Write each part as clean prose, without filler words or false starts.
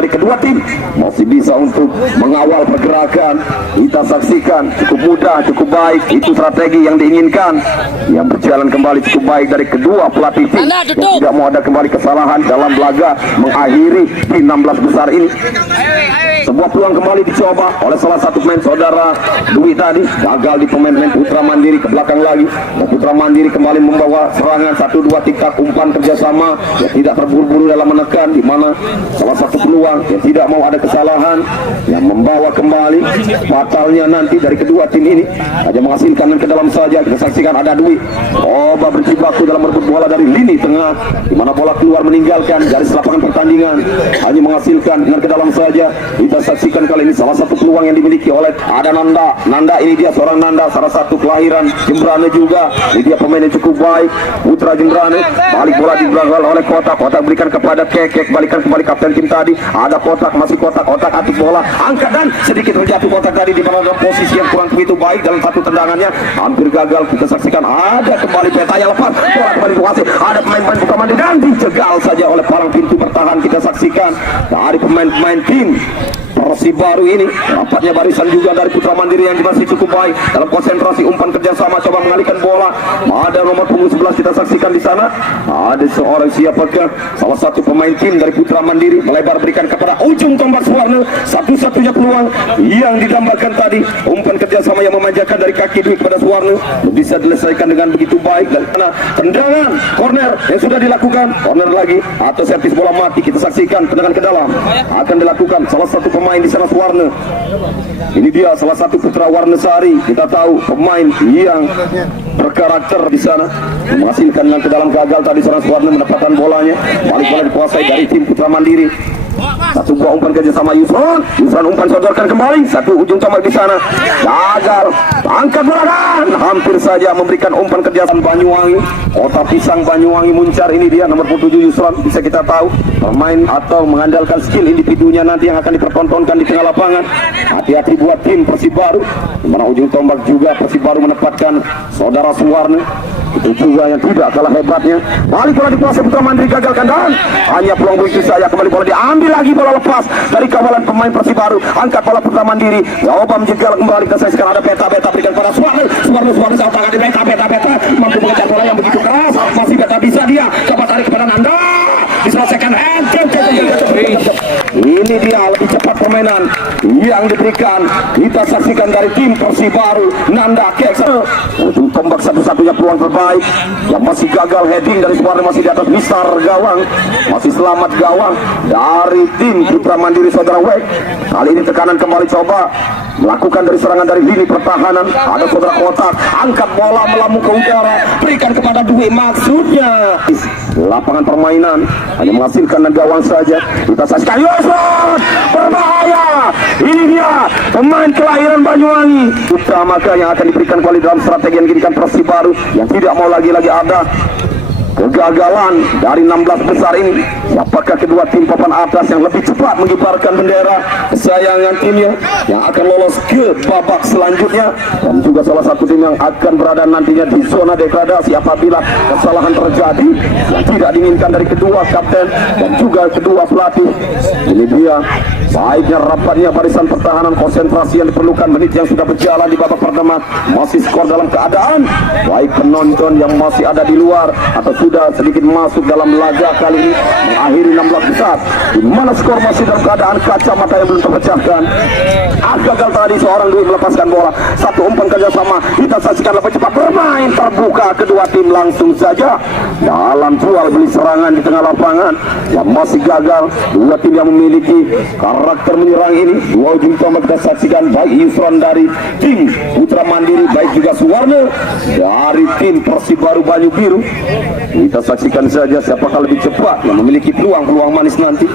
dari kedua tim masih bisa untuk mengawal pergerakan. Kita saksikan cukup mudah, cukup baik. Itu strategi yang diinginkan, yang berjalan kembali cukup baik dari kedua pelatih tim yang tidak mau ada kembali kesalahan dalam laga mengakhiri tim 16 besar ini. Sebuah peluang kembali dicoba oleh salah satu pemain saudara Dwi tadi, gagal di pemain Putra Mandiri ke belakang lagi. Dan Putra Mandiri kembali membawa serangan 1-2 tiktak umpan kerjasama yang tidak terburu-buru dalam menekan, di mana salah satu peluang yang tidak mau ada kesalahan yang membawa kembali fatalnya nanti dari kedua tim ini hanya menghasilkan ke dalam saja. Kita saksikan ada Dwi coba berjibaku dalam merebut bola dari lini tengah, di mana bola keluar meninggalkan garis lapangan pertandingan, hanya menghasilkan dengan ke dalam saja. Kita saksikan kali ini salah satu peluang yang dimiliki oleh ada Nanda ini dia seorang Nanda, salah satu kelahiran Jembrane juga. Ini dia pemain yang cukup baik, Putra Jembrane. Balik bola diberangal oleh Kotak berikan kepada Kekek, balikan kembali kapten tim tadi. Ada Kotak, masih Kotak atik bola, angkat dan sedikit terjatuh Kotak tadi di mana dalam posisi yang kurang begitu baik dalam satu tendangannya, hampir gagal. Kita saksikan ada kembali peta yang lepas, bola kembali dikuasai, ada pemain Putra Mandiri dan dijegal saja oleh palang pintu bertahan. Kita saksikan dari pemain tim Persibaru ini, nampaknya barisan juga dari Putra Mandiri yang masih cukup baik dalam konsentrasi umpan kerjasama, coba mengalihkan bola. Ada nomor punggung 11 kita saksikan di sana. Ada seorang siapakah? Salah satu pemain tim dari Putra Mandiri melebar berikan kepada ujung tombak Suwarno. Satu-satunya peluang yang didambakan tadi, umpan kerjasama yang memanjakan dari kaki Dwi kepada Suwarno bisa diselesaikan dengan begitu baik. Dan tendangan corner yang sudah dilakukan, corner lagi atau servis bola mati. Kita saksikan tendangan ke dalam akan dilakukan salah satu pemain di sana Suwarno. Ini dia salah satu putra Warnesari. Kita tahu pemain yang berkarakter di sana, menghasilkan yang ke dalam, gagal tadi seorang Suwarno mendapatkan bolanya. Balik bola dikuasai dari tim Putra Mandiri. Satu buah umpan kerja sama Yusron umpan sodorkan kembali, satu ujung tombak di sana, gagal, angkat bola dan hampir saja memberikan umpan kerja Banyuwangi. Kota Pisang Banyuwangi Muncar, ini dia nomor 7 Yusron. Bisa kita tahu bermain atau mengandalkan skill individunya nanti yang akan dipertontonkan di tengah lapangan. Hati-hati buat tim Persibaru, di mana ujung tombak juga Persibaru menempatkan saudara Suwarno. Itu juga yang tidak kalah hebatnya. Balik bola dikuasai Putra Mandiri, gagalkan dan hanya peluang begitu saja. Kembali bola diambil lagi, bola lepas dari kawalan pemain Persibaru. Angkat bola Putra Mandiri, coba menjegal kembali. Kita saksikan ada peta berikan pada Suwarno saat tangan di peta mampu mengejar bola yang begitu keras. Masih beta bisa dia coba tarik kepada Nanda, diselesaikan hand. Ini dia lebih cepat permainan yang diberikan. Kita saksikan dari tim Persibaru, Nanda Keks. Ujung tombak satu-satunya peluang terbaik yang masih gagal, heading dari Suwarno masih di atas misar gawang, masih selamat gawang dari tim Putra Mandiri saudara Wek. Kali ini tekanan kembali, coba melakukan dari serangan dari lini pertahanan. Ada saudara Kotak, angkat bola melambung ke udara, berikan kepada Dwi. Maksudnya lapangan permainan hanya menghasilkan gawang saja. Kita saksikan Yusron, berbahaya. Ini dia pemain kelahiran Banyuwangi Putra, maka yang akan diberikan kembali dalam strategi yang diinginkan Persibaru, yang tidak mau lagi-lagi ada kegagalan dari 16 besar ini. Siapakah kedua tim papan atas yang lebih cepat mengibarkan bendera kesayangan timnya, yang akan lolos ke babak selanjutnya, dan juga salah satu tim yang akan berada nantinya di zona degradasi apabila kesalahan terjadi yang tidak diinginkan dari kedua kapten dan juga kedua pelatih. Ini dia baiknya rapatnya barisan pertahanan, konsentrasi yang diperlukan. Menit yang sudah berjalan di babak pertama, masih skor dalam keadaan baik penonton yang masih ada di luar atau sudah sedikit masuk dalam laga kali ini mengakhiri 16 besar, di mana skor masih dalam keadaan kacamata yang belum terpecahkan. Gagal tadi seorang Dwi melepaskan bola, satu umpan kerjasama. Kita saksikan lebih cepat bermain terbuka kedua tim langsung saja dalam jual beli serangan di tengah lapangan yang masih gagal. Dua tim yang memiliki karakter menyerang ini, dua ujung tombak kita saksikan, baik Yusron dari tim Putra Mandiri, baik juga Suwarno dari tim Persibaru Banyu Biru. Kita saksikan saja siapakah lebih cepat yang memiliki peluang manis nanti.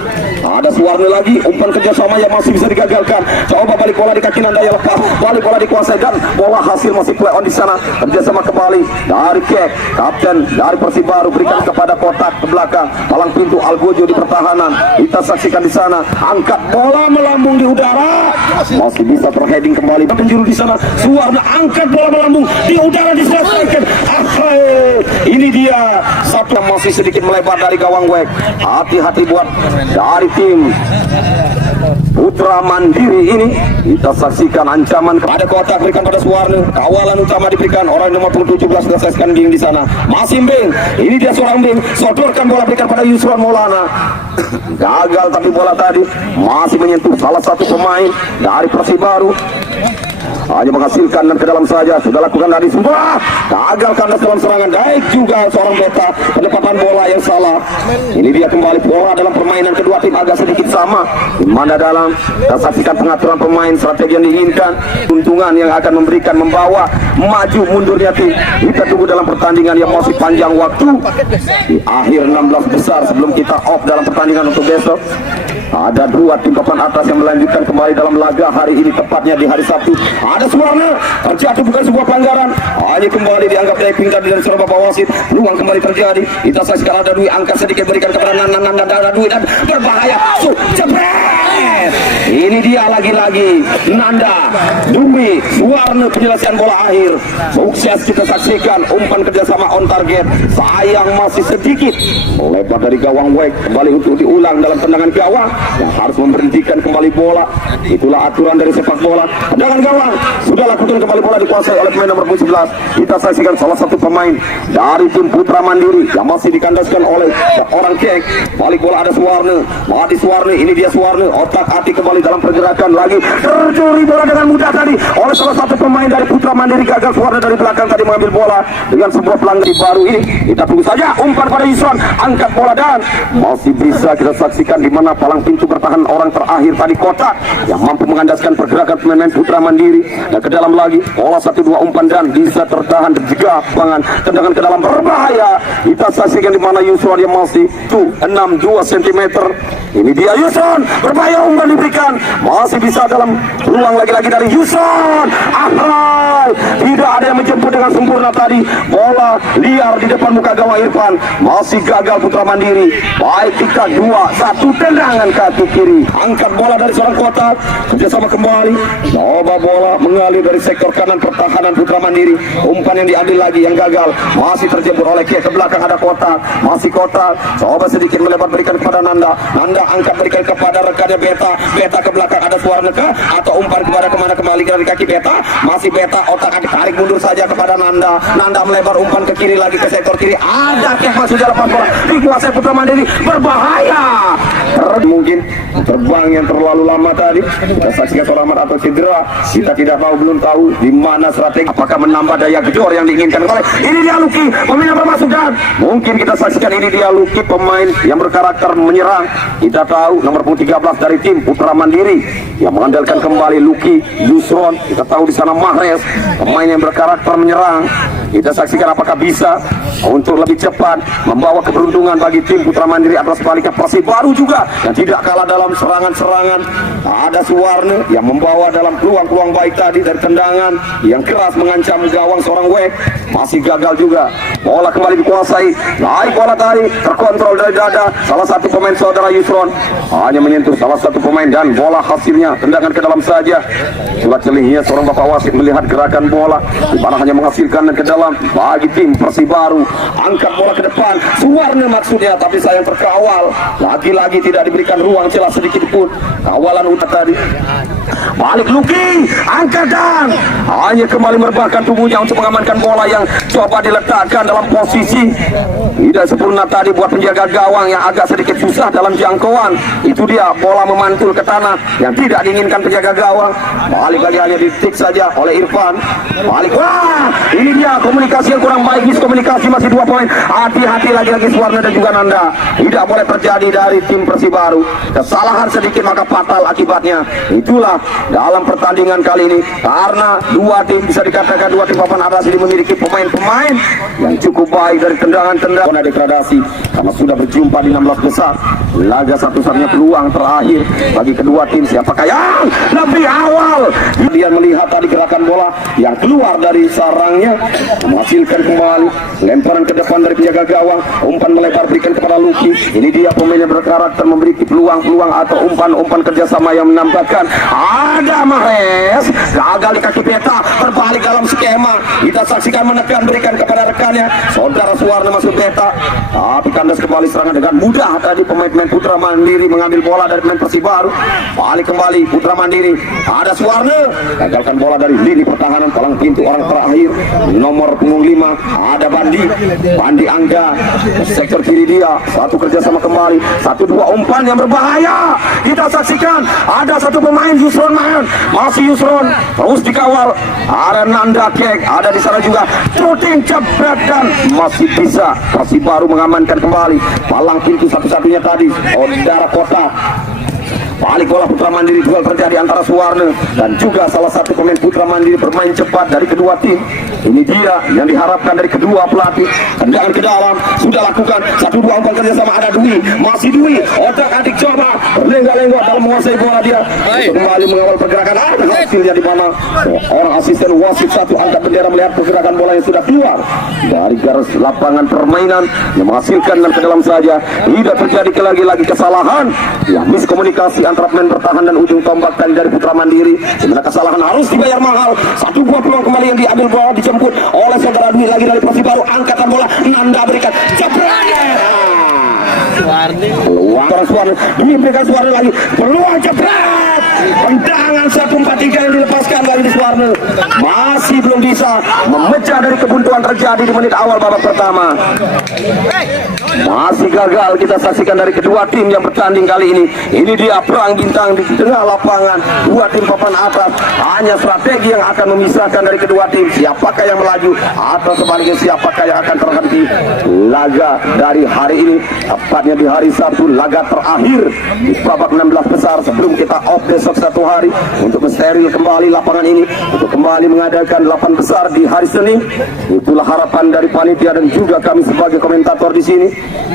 Ada Suwarno lagi, umpan kerjasama yang masih bisa digagalkan. Coba balik bola di kaki Nanda yang lepas, balik bola dikuasai dan bola hasil masih play on di sana. Kerjasama kembali dari Kek, kapten dari Persibaru, berikan kepada Kotak ke belakang, palang pintu Algojo di pertahanan. Kita saksikan di sana, angkat bola melambung di udara, masih bisa terheading kembali penjuru di sana. Suwarno angkat bola melambung di udara, diselesaikan. Ini dia satu yang masih sedikit melebar dari gawang WEK. Hati-hati buat dari tim Putra Mandiri ini. Kita saksikan ancaman kepada kotak berikan pada Suwarno. Kawalan utama diberikan orang nomor 17 selesaikan Bing di sana. Masih Bing. Ini dia seorang Bing. Sodorkan bola berikan pada Yusron Maulana. Gagal tapi bola tadi masih menyentuh salah satu pemain dari Persibaru. Hanya menghasilkan dan ke dalam saja. Sudah lakukan dari semua. Gagal kandas dalam serangan. Baik juga seorang Beta. Penempatan bola yang salah. Ini dia kembali bola dalam permainan kedua tim agak sedikit sama. Di mana dalam kita saksikan pengaturan pemain, strategi yang diinginkan, untungan yang akan memberikan membawa maju mundurnya tim. Kita tunggu dalam pertandingan yang masih panjang waktu. Di akhir 16 besar sebelum kita off dalam pertandingan untuk besok. Ada dua tim papan atas yang melanjutkan kembali dalam laga hari ini, tepatnya di hari Sabtu. Ada Suwarno, terjatuh bukan sebuah pelanggaran, hanya kembali dianggap diving tadi dari seorang Bapak Wasit. Peluang kembali terjadi. Kita saksikan ada Dwi angkat sedikit berikan kepada Nanda Dwi dan berbahaya. Jebret. Ini dia lagi-lagi Nanda Dwi Suwarno, penyelesaian bola akhir. Sukses kita saksikan, umpan kerjasama on target. Sayang masih sedikit melebar dari gawang WEK. Kembali untuk diulang dalam tendangan gawang yang harus memberhentikan kembali bola. Itulah aturan dari sepak bola. Tendangan gawang sudah lakukan kembali bola dikuasai oleh pemain nomor 11. Kita saksikan salah satu pemain dari tim Putra Mandiri yang masih dikandaskan oleh orang Kek. Balik bola ada Suwarno. Mati Suwarno, ini dia Suwarno. Otak-atik kembali dalam pergerakan lagi. Tercuri bola dengan mudah tadi oleh salah satu pemain dari Putra Mandiri. Gagal Suwarno dari belakang tadi mengambil bola dengan sebuah pelanggaran baru ini. Kita tunggu saja umpan pada Yusron, angkat bola dan masih bisa kita saksikan di mana palang pintu bertahan orang terakhir tadi kotak yang mampu mengandaskan pergerakan pemain Putra Mandiri. Dan ke dalam lagi bola 1-2 umpan dan bisa tertahan terjaga pangan tendangan ke dalam berbahaya. Kita saksikan di mana Yusron yang masih 62 cm. Ini dia Yusron, berbahaya, umpan diberikan, masih bisa dalam ruang lagi-lagi dari Yusron. Ahai, tidak ada yang menjemput dengan sempurna tadi. Bola liar di depan muka gawang Irfan, masih gagal Putra Mandiri. Baik kita 2-1 tendangan kaki kiri. Angkat bola dari seorang kotak, kerjasama kembali. Coba bola mengalir dari sektor kanan pertahanan Putra Mandiri. Umpan yang diambil lagi yang gagal, masih terjebur oleh Kia. Ke belakang ada kotak, masih kotak. Coba sedikit melebar berikan kepada Nanda. Nanda angkat berikan kepada rekannya Beta. Beta ke belakang ada Suwarno atau umpan kepada kemana kembali dari kaki Beta. Masih Beta, otak adik tarik mundur saja kepada Nanda. Nanda melebar umpan ke kiri lagi ke sektor kiri. Ada Kia masih dalam bola dikuasai Putra Mandiri, berbahaya. Mungkin terbang yang terlalu lama tadi. Kita saksikan selamat atau cedera. Kita tidak tahu, belum tahu di mana strategi. Apakah menambah daya gedor yang diinginkan oleh ini dia Luki, pemain yang bermasuk dan mungkin kita saksikan ini dia Luki, pemain yang berkarakter menyerang. Kita tahu nomor 13 dari tim Putra Mandiri yang mengandalkan kembali Luki Yusron. Kita tahu di sana Mahrez, pemain yang berkarakter menyerang. Kita saksikan apakah bisa untuk lebih cepat membawa keberuntungan bagi tim Putra Mandiri atas baliknya Persibaru juga yang tidak kalah dalam serangan-serangan. Ada Suwarno yang membawa dalam peluang-peluang baik tadi dari tendangan yang keras mengancam gawang seorang WEK, masih gagal juga. Bola kembali dikuasai, naik bola tadi terkontrol dari dada salah satu pemain saudara Yusron, hanya menyentuh salah satu pemain dan bola hasilnya tendangan ke dalam saja. Surat celihnya seorang Bapak Wasit melihat gerakan bola di mana hanya menghasilkan dan ke dalam bagi tim Persibaru. Angkat bola ke depan Suwarno maksudnya, tapi sayang terkawal. Lagi-lagi tidak diberikan ruang celah sedikit pun. Kawalan utak tadi. Balik Luki, angkat dan hanya kembali merebahkan tubuhnya untuk mengamankan bola yang coba diletakkan dalam posisi tidak sempurna tadi buat penjaga gawang yang agak sedikit susah dalam jangkauan. Itu dia bola memantul ke tanah yang tidak diinginkan penjaga gawang. Balik lagi hanya ditik saja oleh Irfan. Balik, wah ini dia komunikasi yang kurang baik. Miskomunikasi, masih 2 poin. Hati-hati lagi-lagi Suwarno dan juga Nanda. Tidak boleh terjadi dari tim Persibaru. Kesalahan sedikit maka fatal akibatnya. Itulah dalam pertandingan kali ini, karena dua tim bisa dikatakan dua tim papan atas ini memiliki pemain-pemain yang cukup baik dari tendangan-tendangan degradasi karena sudah berjumpa di 16 besar. Laga satu-satunya peluang terakhir bagi kedua tim, siapakah yang lebih awal. Dia melihat tadi gerakan bola yang keluar dari sarangnya, menghasilkan kembali lemparan ke depan dari penjaga gawang, umpan melebar berikan kepada Luki. Ini dia pemain yang berkarakter memiliki peluang-peluang atau umpan-umpan kerjasama yang menambahkan. Ada Mahrez gagal di kaki Beta, terbalik dalam skema. Kita saksikan menekan, berikan kepada rekannya. Saudara Suwarno masuk beta, tapi kandas kembali serangan dengan mudah. Tadi pemain Putra Mandiri mengambil bola dari pemain Persibaru. Balik kembali Putra Mandiri, ada Suwarno, gagalkan bola dari lini pertahanan, palang pintu orang terakhir nomor punggung 5, ada Bandi Angga, sektor kiri dia, satu kerjasama kembali, 1-2 umpan yang berbahaya. Kita saksikan ada satu pemain Yusron main, masih Yusron terus dikawal, ada Nanda Kek ada di sana juga, shooting jebret dan masih bisa Persibaru mengamankan kembali palang pintu satu-satunya tadi. Saudara Kota, balik bola Putra Mandiri, duel terjadi antara Suwarno dan juga salah satu pemain Putra Mandiri bermain cepat dari kedua tim. Ini dia yang diharapkan dari kedua pelatih. Tendangan ke dalam sudah lakukan, 1-2 umpan kerja sama, ada Dwi, masih Dwi, otak adik coba berlenggak-lenggok dalam menguasai bola dia. Kembali mengawal pergerakan, ada hasilnya di mana orang asisten wasit satu angkat bendera melihat pergerakan bola yang sudah keluar dari garis lapangan permainan yang menghasilkan dan ke dalam saja. Tidak terjadi lagi kesalahan, ya miskomunikasi antara pemain bertahan dan ujung tombak tadi dari Putra Mandiri. Sebenarnya kesalahan harus dibayar mahal. 1-2 peluang kembali yang diambil bola dijemput oleh saudara Dwi lagi dari Persibaru. Angkatan bola, Nanda berikan jebret. Peluang Suwarno, Dwi berikan Suwarno lagi, peluang jebret. Tendangan 1-4-3 yang dilepaskan lagi di Suwarno, masih belum bisa memecah dari kebuntuan terjadi di menit awal babak pertama. Masih gagal kita saksikan dari kedua tim yang bertanding kali ini. Ini dia perang bintang di tengah lapangan, dua tim papan atas. Hanya strategi yang akan memisahkan dari kedua tim, siapakah yang melaju atau sebaliknya siapakah yang akan terhenti. Laga dari hari ini, tepatnya di hari Sabtu, laga terakhir di babak 16 besar sebelum kita off besok satu hari untuk mensteril kembali lapangan ini, untuk kembali mengadakan 8 besar di hari Senin. Itulah harapan dari panitia dan juga kami sebagai komentator di sini.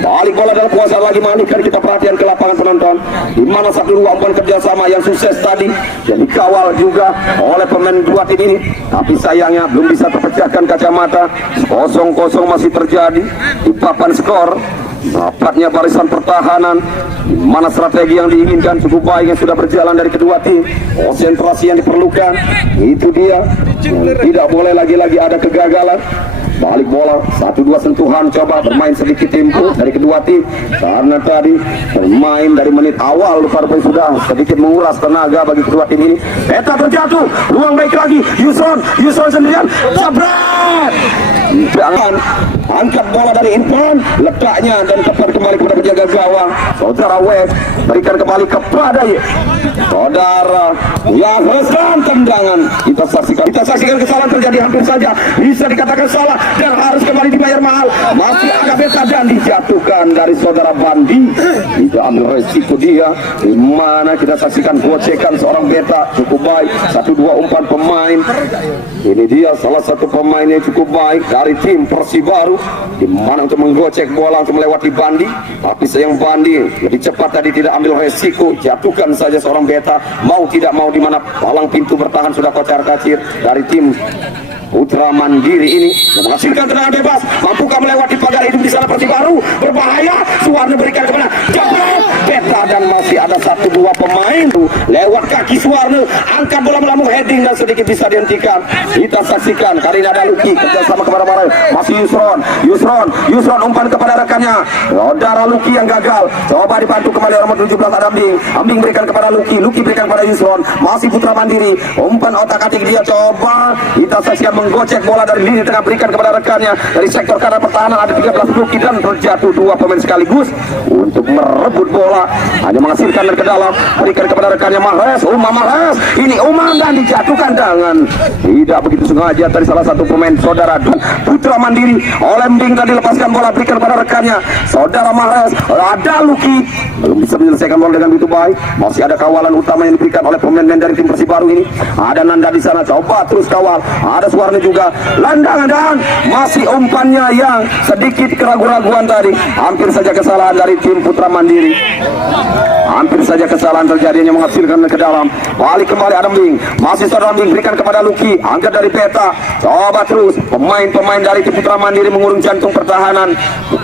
Balik bola dalam kuasa lagi Manik, dan kita perhatian ke lapangan penonton, di mana 1-2 umpan kerjasama yang sukses tadi yang dikawal juga oleh pemain dua tim ini, tapi sayangnya belum bisa terpecahkan kacamata. 0-0 masih terjadi di papan skor. Rapatnya barisan pertahanan, di mana strategi yang diinginkan cukup baik yang sudah berjalan dari kedua tim. Konsentrasi yang diperlukan, itu dia yang tidak boleh lagi-lagi ada kegagalan. Balik bola, 1-2 sentuhan, coba bermain sedikit tempo dari kedua tim, karena tadi bermain dari menit awal Liverpool sudah sedikit menguras tenaga bagi kedua tim ini. Peta terjatuh, ruang baik lagi, Yusron sendirian, jabret. Jangan angkat bola dari Irfan, letaknya dan tepat kembali kepada penjaga gawang saudara Web, berikan kembali kepada saudara yang reskan tendangan. Kita saksikan kesalahan terjadi hampir saja bisa dikatakan salah dan harus kembali dibayar mahal. Masih agak beta dan dijatuhkan dari saudara Bandi. Tidak ambil resiko dia, di mana kita saksikan gocekan seorang beta cukup baik. 1-2 umpan pemain. Ini dia salah satu pemain yang cukup baik dari tim Persibaru, di mana untuk menggocek bola untuk melewati Bandi, tapi sayang Bandi lebih cepat tadi, tidak ambil resiko, jatuhkan saja seorang beta. Mau tidak mau, di mana palang pintu bertahan sudah kocar-kacir dari tim Putra Mandiri ini yang menghasilkan tendangan bebas. Mampukah melewati pagar hidup di sana Persibaru? Berbahaya. Suwarno berikan kepada jebret beta dan masih ada 1-2 pemain lewat kaki Suwarno, angkat bola melambung heading dan sedikit bisa dihentikan. Kita saksikan kali ini ada Luki kerjasama kepada Marai, masih Yusron umpan kepada rekannya saudara Luki yang gagal, coba dibantu kembali nomor 17 ada Ambing berikan kepada Luki berikan kepada Yusron, masih Putra Mandiri, umpan otak atik dia, coba kita saksikan menggocek bola dari lini tengah, berikan kepada rekannya dari sektor kanan pertahanan ada 13 Luki dan terjatuh 2 pemain sekaligus untuk merebut bola, hanya menghasilkan dari ke dalam, berikan kepada rekannya Mahrez, ini Umam dan dijatuhkan dengan tidak begitu sengaja dari salah satu pemain saudara Putra Mandiri. Oleh Mbing tadi lepaskan bola, berikan kepada rekannya saudara Mahrez, ada Luki belum bisa menyelesaikan bola dengan begitu baik. Masih ada kawalan utama yang diberikan oleh pemain dari tim Persibaru ini, ada Nanda di sana, coba terus kawal, ada Suwarno juga, landangan dan masih umpannya yang sedikit keraguan-raguan tadi. Hampir saja kesalahan dari tim Putra Mandiri, hampir saja kesalahan terjadi yang menghasilkan ke dalam. Balik kembali ada Mbing, masih saudara Mbing berikan kepada Luki, angkat dari peta, coba terus pemain-pemain dari tim Putra Mandiri mengurung jantung pertahanan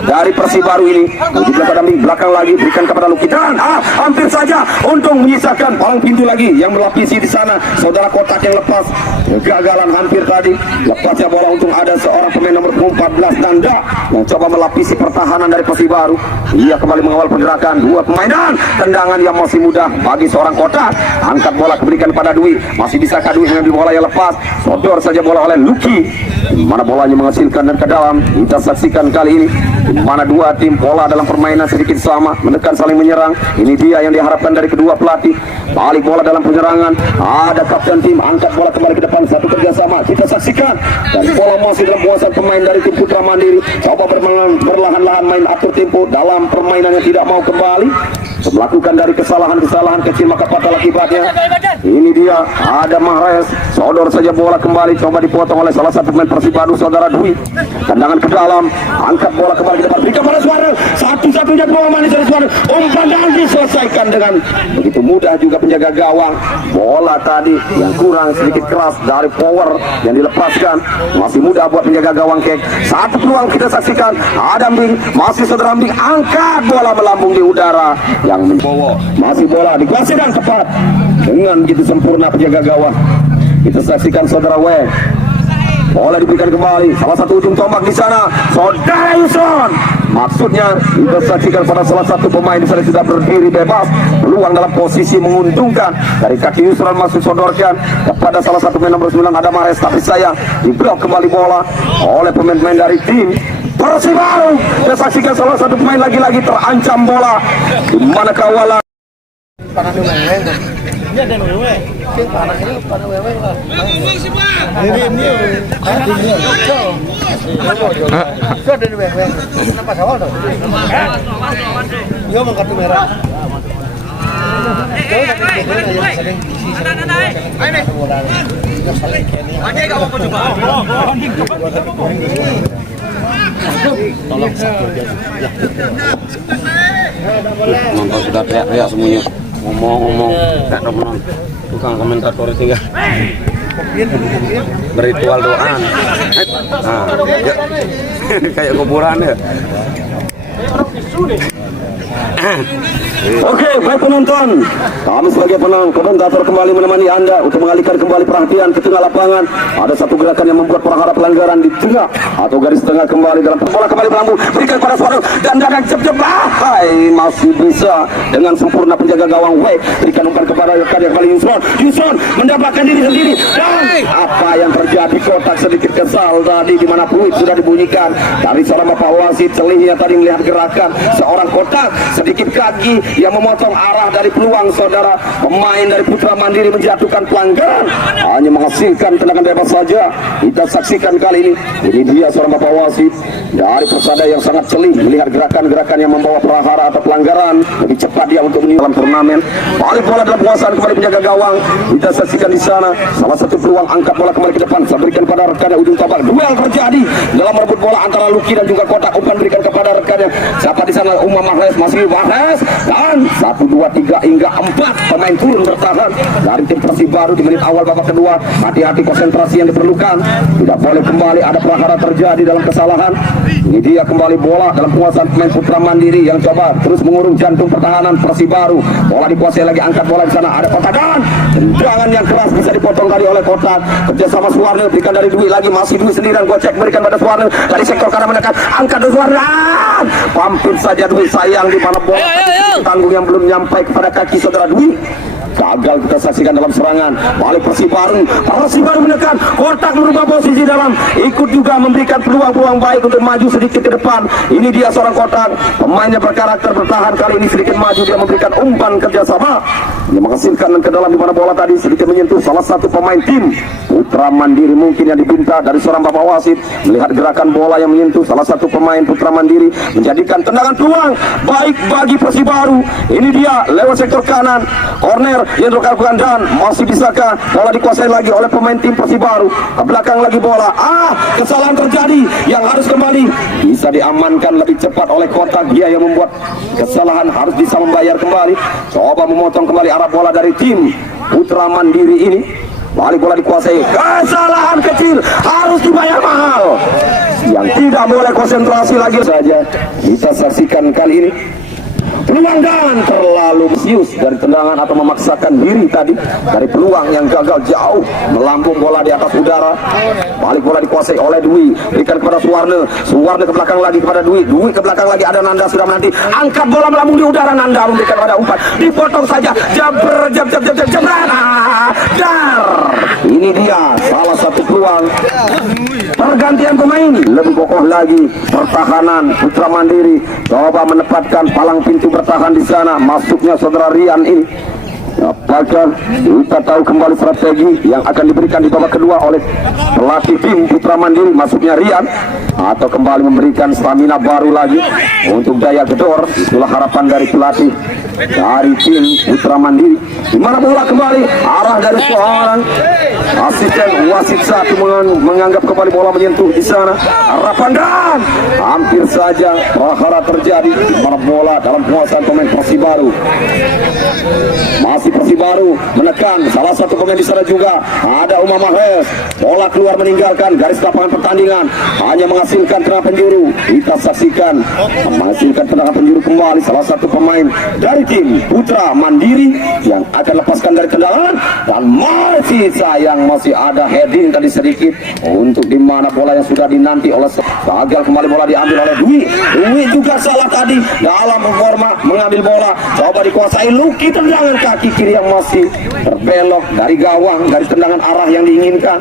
dari Persibaru ini. Juga pada Mbing belakang lagi, berikan kepada Luki dan hampir saja untung menyisakan palang pintu lagi yang melapisi di sana saudara Kotak yang lepas. Kegagalan hampir tadi terjadi. Lepasnya bola untung ada seorang pemain nomor 14 Nanda yang coba melapisi pertahanan dari Persibaru. Ia kembali mengawal pergerakan dua pemain dan tendangan yang masih mudah bagi seorang Kotak. Angkat bola diberikan pada Dwi, masih bisakah Dwi mengambil bola yang lepas? Sodor saja bola oleh Luki, mana bolanya menghasilkan dan ke dalam. Kita saksikan kali ini di mana dua tim bola dalam permainan sedikit sama, menekan saling menyerang. Ini dia yang diharapkan dari kedua pelatih. Balik bola dalam penyerangan, ada kapten tim angkat bola kembali ke depan, satu kerjasama kita saksikan, dan bola masih dalam penguasaan pemain dari tim Putra Mandiri. Coba berlahan-lahan main atur tempo dalam permainan yang tidak mau kembali, melakukan dari kesalahan-kesalahan kecil maka fatal akibatnya. Ini dia ada Mahrez, sodor saja bola kembali, coba dipotong oleh salah satu pemain Persibaru, saudara Dwi. Tendangan ke dalam, angkat bola kembali ke depan, berikan pada Suara, satu-satunya bola manis dari Suara, umpan dan diselesaikan dengan begitu mudah juga penjaga gawang. Bola tadi yang kurang sedikit keras dari power yang dilepaskan, masih mudah buat penjaga gawang Kek. Satu peluang kita saksikan, ada Ambing, masih saudara Ambing, angkat bola melambung di udara yang membawa, masih bola dikuasai dan tepat dengan begitu sempurna penjaga gawang. Kita saksikan saudara W, bola diberikan kembali, salah satu ujung tombak di sana, saudara Yuson. Maksudnya kita saksikan pada salah satu pemain di sana sudah berdiri bebas, peluang dalam posisi menguntungkan dari kaki Yusron masuk sodorkan kepada salah satu pemain nomor 9 ada Mahrez, tapi sayang diblok kembali bola oleh pemain-pemain dari tim Persibaru. Kita saksikan salah satu pemain lagi-lagi terancam bola, di mana kawalan nonton sudah teriak-teriak semuanya, ngomong-ngomong kayak teman tukang komentator tinggal berritual doaan. Ya. Kayak kuburan ya. Oke, baik penonton, kami sebagai komentator kembali menemani Anda untuk mengalihkan kembali perhatian ke tengah lapangan. Ada satu gerakan yang membuat perkara pelanggaran di tengah atau garis tengah kembali dalam bola kembali melambung, berikan pada Suara dan jangan cep-cep. Masih bisa dengan sempurna penjaga gawang W, berikan umpan kepada rekan yang kembali Yuson mendapatkan diri sendiri dan apa yang terjadi? Kotak sedikit kesal tadi di mana peluit sudah dibunyikan dari seorang bapak wasit. Celihnya tadi melihat gerakan seorang Kotak sedikit kaki yang memotong arah dari peluang saudara pemain dari Putra Mandiri menjatuhkan pelanggaran, hanya menghasilkan tendangan bebas saja. Kita saksikan kali ini, ini dia seorang bapak wasit dari Persada yang sangat celih melihat gerakan-gerakan yang membawa prahara atau pelanggaran. Lebih cepat dia untuk menilai dalam turnamen. Balik bola dalam penguasaan kembali penjaga gawang. Kita saksikan di sana salah satu peluang, angkat bola kembali ke depan, berikan pada rekannya ujung tombak. Duel terjadi dalam merebut bola antara Luki dan juga Kotak. Umpan berikan kepada rekannya, siapa di sana? Umar Mahrez, masih Mahrez, dan 1, 2, 3 hingga 4 pemain turun bertahan dari tim Persibaru di menit awal babak kedua. Hati-hati konsentrasi yang diperlukan, tidak boleh kembali ada prahara terjadi dalam kesalahan. Ini dia kembali bola dalam penguasaan pemain Putra Mandiri yang coba terus mengurung jantung pertahanan Persibaru. Bola dikuasai lagi, angkat bola di sana, ada Kotak dan tendangan yang keras bisa dipotong tadi oleh Kotak. Kerjasama Suwarno berikan dari Dwi lagi, masih Dwi sendirian, gocek berikan pada Suwarno dari sektor kanan menekan, angkat dari Suwarno, pampir saja Dwi, sayang di mana bola tanggung yang belum nyampai kepada kaki saudara Dwi. Gagal kita saksikan dalam serangan. Balik Persibaru menekan, Kotak merubah posisi dalam, ikut juga memberikan peluang-peluang baik untuk maju sedikit ke depan. Ini dia seorang Kotak, pemainnya berkarakter bertahan, kali ini sedikit maju, dia memberikan umpan kerjasama yang menghasilkan ke dalam, di mana bola tadi sedikit menyentuh salah satu pemain tim Putra Mandiri mungkin yang dipinta dari seorang bapak wasit. Melihat gerakan bola yang menyentuh salah satu pemain Putra Mandiri menjadikan tendangan peluang baik bagi Persibaru. Ini dia lewat sektor kanan, corner yang dilakukan dan masih bisakah bola dikuasai lagi oleh pemain tim Persibaru. Ke belakang lagi bola, kesalahan terjadi yang harus kembali bisa diamankan lebih cepat oleh Kotak. Dia yang membuat kesalahan harus bisa membayar kembali. Coba memotong kembali arah bola dari tim Putra Mandiri ini. Balik bola dikuasai, kesalahan kecil harus dibayar mahal, yang tidak boleh konsentrasi lagi saja. Kita saksikan kali ini peluang dan terlalu sius dari tendangan atau memaksakan diri tadi dari peluang yang gagal jauh, melambung bola di atas udara. Balik bola dikuasai oleh Dwi, berikan kepada Suwarne, Suwarne ke belakang lagi kepada Dwi, Dwi ke belakang lagi, ada Nanda sudah menanti, angkat bola melambung di udara, Nanda memberikan pada umpan, dipotong saja, jabber, dar. Ini dia salah satu peluang pergantian pemain, lebih kokoh lagi pertahanan Putra Mandiri, coba menempatkan palang pintu bertahan di sana. Masuknya saudara Rian ini, apakah kita tahu kembali strategi yang akan diberikan di babak kedua oleh pelatih tim Putra Mandiri? Masuknya Rian atau kembali memberikan stamina baru lagi untuk daya gedor? Itulah harapan dari pelatih dari tim Putra Mandiri. Di mana bola kembali arah dari seorang asisten wasit satu menganggap kembali bola menyentuh di sana, arah pandang, hampir saja prahara terjadi. Di mana bola dalam penguasaan pemain Persibaru. Masih Persibaru menekan salah satu pemain di sana juga, ada Umar Mahes. Bola keluar meninggalkan garis lapangan pertandingan, hanya menghasilkan tendangan penjuru. Kita saksikan menghasilkan tendangan penjuru kembali salah satu pemain dari tim Putra Mandiri yang akan lepaskan dari tendangan, dan masih sayang masih ada heading tadi sedikit untuk di mana bola yang sudah dinanti oleh gagal. Kembali bola diambil oleh Dwi, Dwi juga salah tadi dalam performa mengambil bola, coba dikuasai Luki, tendangan kaki kiri yang masih berbelok dari gawang, dari tendangan arah yang diinginkan,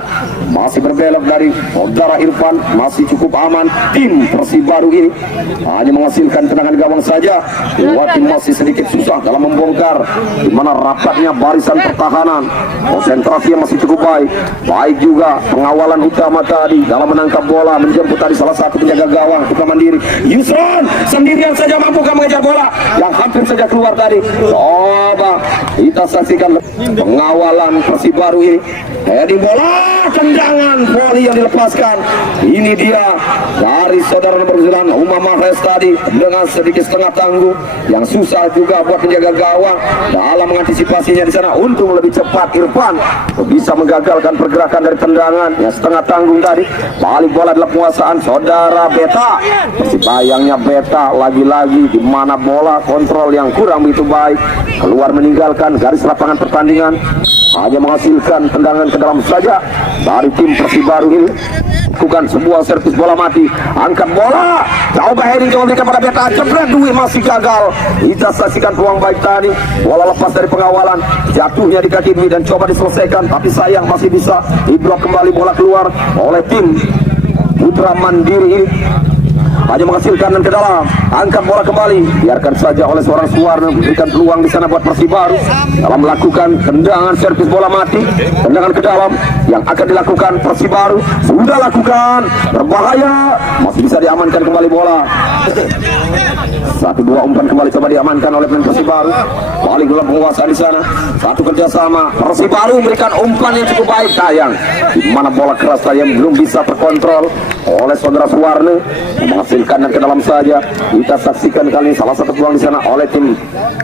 masih berbelok dari saudara Irfan, masih cukup aman. Tim Persibaru ini hanya menghasilkan tendangan gawang saja. Dua tim masih sedikit susah dalam membongkar, di mana rapatnya barisan pertahanan, konsentrasi yang masih cukup baik. Baik juga pengawalan utama tadi dalam menangkap bola, menjemput tadi salah satu penjaga gawang Putra Mandiri, Yusron sendirian saja mampukah mengejar bola yang hampir saja keluar tadi. Coba kita saksikan pengawalan Persibaru ini, heading bola, tendangan voli yang dilepaskan. Ini dia dari saudara nomor 9 Umar Mahes tadi dengan sedikit setengah tangguh, yang susah juga buat penjaga gawang dalam mengantisipasinya di sana. Untung lebih cepat Irfan bisa menggagalkan pergerakan dari tendangan yang setengah tanggung tadi. Balik bola dalam penguasaan saudara Beta. Sayangnya Beta lagi-lagi di mana bola kontrol yang kurang begitu baik, keluar meninggalkan garis lapangan pertandingan, hanya menghasilkan tendangan ke dalam saja dari tim Persibaru ini. Lakukan sebuah servis bola mati, angkat bola, coba heading, coba berikan pada Beta, jebret Dwi, masih gagal. Kita saksikan peluang baik tadi, bola lepas dari pengawalan, jatuhnya di kaki Dwi dan coba diselesaikan, tapi sayang masih bisa diblok kembali bola keluar oleh tim Putra Mandiri ini. Hanya menghasilkan dan ke dalam, angkat bola kembali, biarkan saja oleh seorang Suwarne, memberikan peluang di sana buat Persibaru dalam melakukan tendangan servis bola mati, tendangan ke dalam yang akan dilakukan Persibaru. Sudah lakukan, berbahaya, masih bisa diamankan kembali bola. Satu dua umpan kembali coba diamankan oleh pemain Persibaru. Balik dalam penguasaan di sana, satu kerjasama. Persibaru memberikan umpan yang cukup baik, sayang di mana bola keras yang belum bisa terkontrol oleh saudara Suwarne, menghasilkan dan ke dalam saja. Kita saksikan kali ini salah satu peluang di sana oleh tim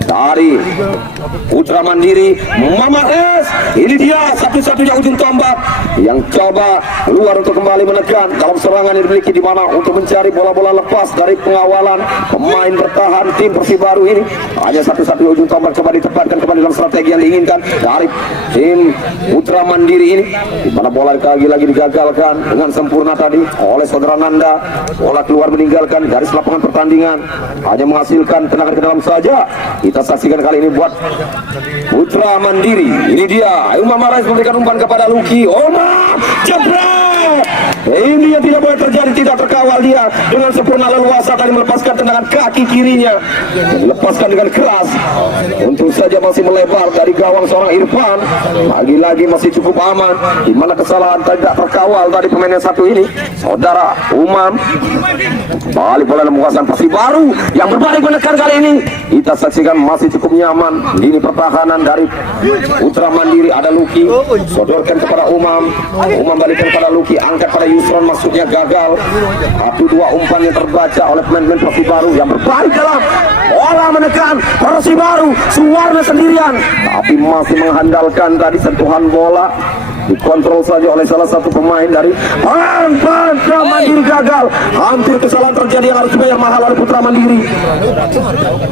dari Putra Mandiri, Muhammad S. Ini dia satu-satunya ujung tombak yang coba keluar untuk kembali menekan dalam serangan yang dimiliki, di mana untuk mencari bola-bola lepas dari pengawalan pemain bertahan tim Persibaru ini. Hanya satu-satunya ujung tombak coba ditempatkan kembali dalam strategi yang diinginkan dari tim Putra Mandiri ini, di mana bola lagi-lagi digagalkan dengan sempurna tadi oleh saudara Nanda. Bola keluar meninggalkan garis lapangan pertandingan, hanya menghasilkan tendangan ke dalam saja. Kita saksikan kali ini buat Putra Mandiri. Ini dia Umar Marais memberikan umpan kepada Luki. Omar jebret, ini yang tidak boleh terjadi, tidak terkawal dia dengan sempurna leluasa tadi melepaskan tendangan kaki kirinya, dilepaskan dengan keras. Untung saja masih melebar dari gawang seorang Irfan, lagi-lagi masih cukup aman, di mana kesalahan tidak terkawal dari pemain yang satu ini, saudara Umar. Balik bola dalam penguasaan Persibaru yang berbalik menekan kali ini. Kita saksikan masih cukup nyaman lini pertahanan dari Putra Mandiri. Ada Luki, sodorkan kepada Umam, Umam balikan kepada Luki, angkat pada Yusron, masuknya gagal. Satu dua umpan yang terbaca oleh pemain-pemain Persibaru yang berbalik dalam bola menekan Persibaru. Suwarne sendirian, tapi masih mengandalkan tadi sentuhan bola dikontrol saja oleh salah satu pemain dari Putra Mandiri. Gagal, hampir kesalahan terjadi yang harus dibayar mahal oleh Putra Mandiri.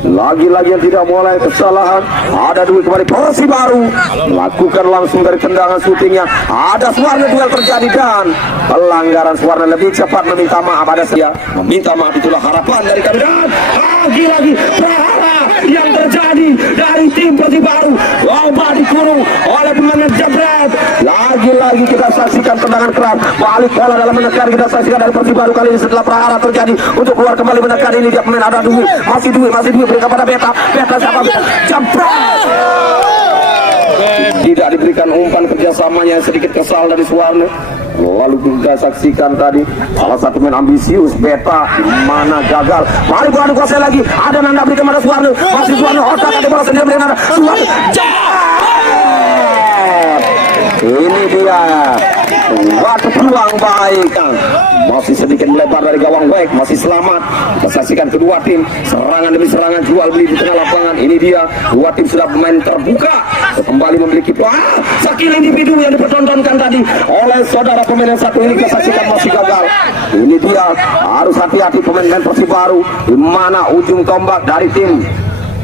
Lagi-lagi yang tidak mulai kesalahan. Ada duit kembali Persibaru, lakukan langsung dari tendangan syutingnya. Ada Suwarna, duel terjadi dan pelanggaran. Suwarna lebih cepat meminta maaf. Ada saya meminta maaf, itulah harapan dari kami. Dan lagi-lagi prahara yang terjadi dari tim Persibaru, lomba dikurung oleh pemain jebret. Lagi-lagi kita saksikan tendangan keras, balik bola dalam menekan. Kita saksikan dari Persibaru kali ini setelah prahara terjadi untuk keluar kembali menekan. Ini dia pemain, ada duit, masih duit berikan pada Beta siapa? Jebret. Tidak diberikan umpan, kerjasamanya sedikit kesal dari Suwarna. Lalu kita saksikan tadi salah satu main ambisius Beta mana gagal. Mari bola dikuasai lagi. Ada Nanda berikan pada Suwarna. Masih Suwarna, otak ada bola sendiri berikan Nanda. Suwarna. Ini dia waktu peluang baik, masih sedikit melebar dari gawang baik, masih selamat. Kita saksikan kedua tim serangan demi serangan, jual beli di tengah lapangan. Ini dia dua tim sudah bermain terbuka, kembali memiliki skill individu yang dipertontonkan tadi oleh saudara pemain yang satu ini. Kita saksikan masih gagal. Ini dia, harus hati-hati pemain-pemain Persibaru di mana ujung tombak dari tim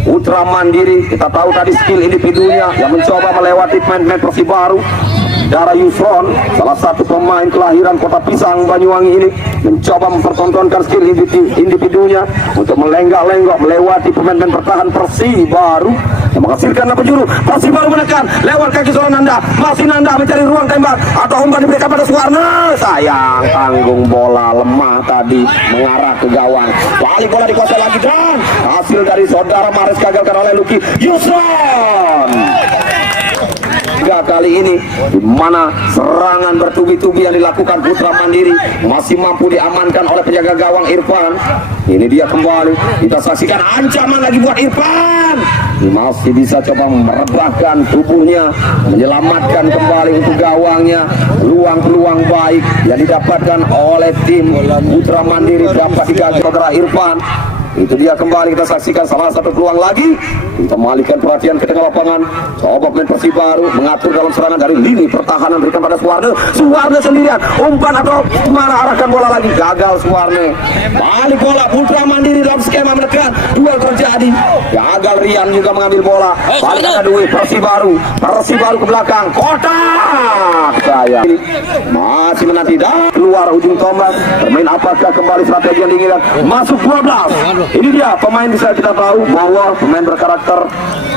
Putra Mandiri. Kita tahu tadi skill individunya yang mencoba melewati pemain-pemain Persibaru. Dara Yusron, salah satu pemain kelahiran Kota Pisang, Banyuwangi ini, mencoba mempertontonkan skill individunya untuk melenggak-lenggok melewati pemain-pemain bertahan Persibaru yang menghasilkan penjuru. Persibaru menekan lewat kaki seorang Nanda, masih Nanda mencari ruang tembak atau umpan diberikan pada Suwarna. Sayang, tanggung bola lemah tadi mengarah ke gawang. Balik bola dikuasai lagi dan hasil dari saudara Mares gagalkan oleh Lucky Yusron. Kali ini di mana serangan bertubi-tubi yang dilakukan Putra Mandiri masih mampu diamankan oleh penjaga gawang Irfan. Ini dia kembali, kita saksikan ancaman lagi buat Irfan. Masih bisa coba merebahkan tubuhnya, menyelamatkan kembali untuk gawangnya. Peluang-peluang baik yang didapatkan oleh tim Putra Mandiri dapat digagal saudara Irfan. Itu dia kembali, kita saksikan salah satu peluang lagi. Kita mengalihkan perhatian ke tengah lapangan. Coba pemain Persibaru mengatur dalam serangan dari lini pertahanan, berikan pada Suwarna. Suwarna sendirian, umpan atau mana arahkan bola lagi, gagal Suwarna. Balik bola Putra Mandiri dalam skema menekan, duel terjadi, gagal. Rian juga mengambil bola. Balik ada duit Persibaru ke belakang, kotak. Saya masih menanti dan keluar ujung tombak. Bermain apakah kembali strategi yang diinginkan? Masuk 12. Ini dia pemain, bisa kita tahu bahwa pemain berkarakter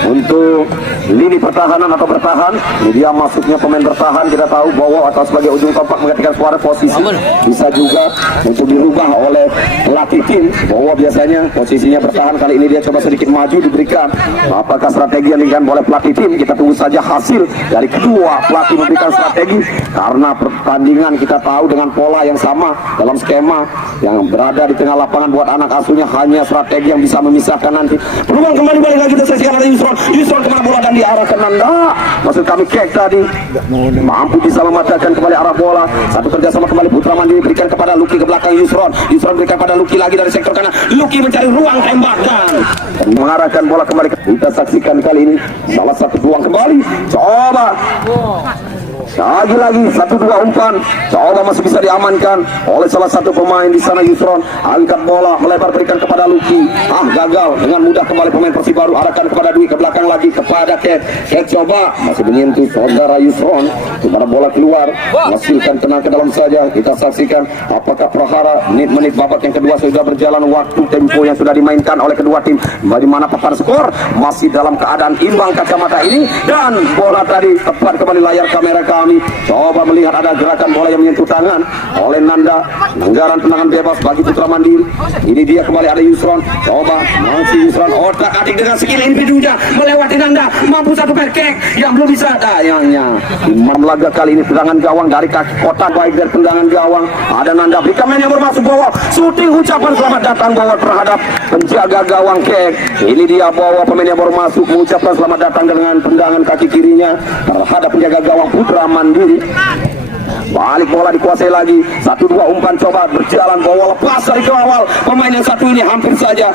untuk lini pertahanan atau bertahan. Ini dia masuknya pemain bertahan, kita tahu bahwa atau sebagai ujung tombak menggantikan suara posisi. Bisa juga untuk dirubah oleh pelatih tim bahwa biasanya posisinya bertahan, kali ini dia coba sedikit maju diberikan. Apakah strategi yang diberikan oleh pelatih tim? Kita tunggu saja hasil dari kedua pelatih memberikan strategi, karena pertandingan kita tahu dengan pola yang sama dalam skema yang berada di tengah lapangan buat anak asuhnya hanya strategi yang bisa memisahkan nanti. Peluang kembali balik lagi, kita saksikan ada Yusron kemana bola dan diarahkan Nanda. Maksud kami Kek tadi mampu bisa mematahkan kembali arah bola. Satu kerjasama kembali Putra Mandiri berikan kepada Lucky ke belakang Yusron berikan pada Lucky lagi dari sektor kanan. Lucky mencari ruang tembakan dan mengarahkan bola kembali. Kita saksikan kali ini salah satu peluang kembali. Coba lagi satu dua umpan, coba masih bisa diamankan oleh salah satu pemain di sana. Yusron angkat bola melebar berikan kepada Lucky, gagal dengan mudah. Kembali pemain Persibaru arahkan kepada Dwi ke belakang lagi kepada Kek coba masih menyentuh saudara Yusron, kepada bola keluar menghasilkan tenang ke dalam saja. Kita saksikan apakah prahara menit babak yang kedua sudah berjalan, waktu tempo yang sudah dimainkan oleh kedua tim, bagaimana papan skor masih dalam keadaan imbang kacamata ini. Dan bola tadi tepat kembali layar kamera kami. Coba melihat ada gerakan bola yang menyentuh tangan oleh Nanda, anggaran tendangan bebas bagi Putra Mandiri. Ini dia kembali ada Yusron, coba masih Yusron otak atik dengan skill individunya melewati Nanda, mampu satu Kek yang belum bisa dayangnya. Imam laga kali ini tendangan gawang dari kaki kotak, baik dari tendangan gawang. Ada Nanda berikan main yang bermasuk bawah, syuting ucapan selamat datang bawah terhadap penjaga gawang Kek. Ini dia bawa pemain yang baru masuk mengucapkan selamat datang dengan tendangan kaki kirinya terhadap penjaga gawang Putra Mandiri. Balik bola dikuasai lagi. 1-2 umpan coba berjalan, bola lepas dari ke awal. Pemain yang satu ini hampir saja.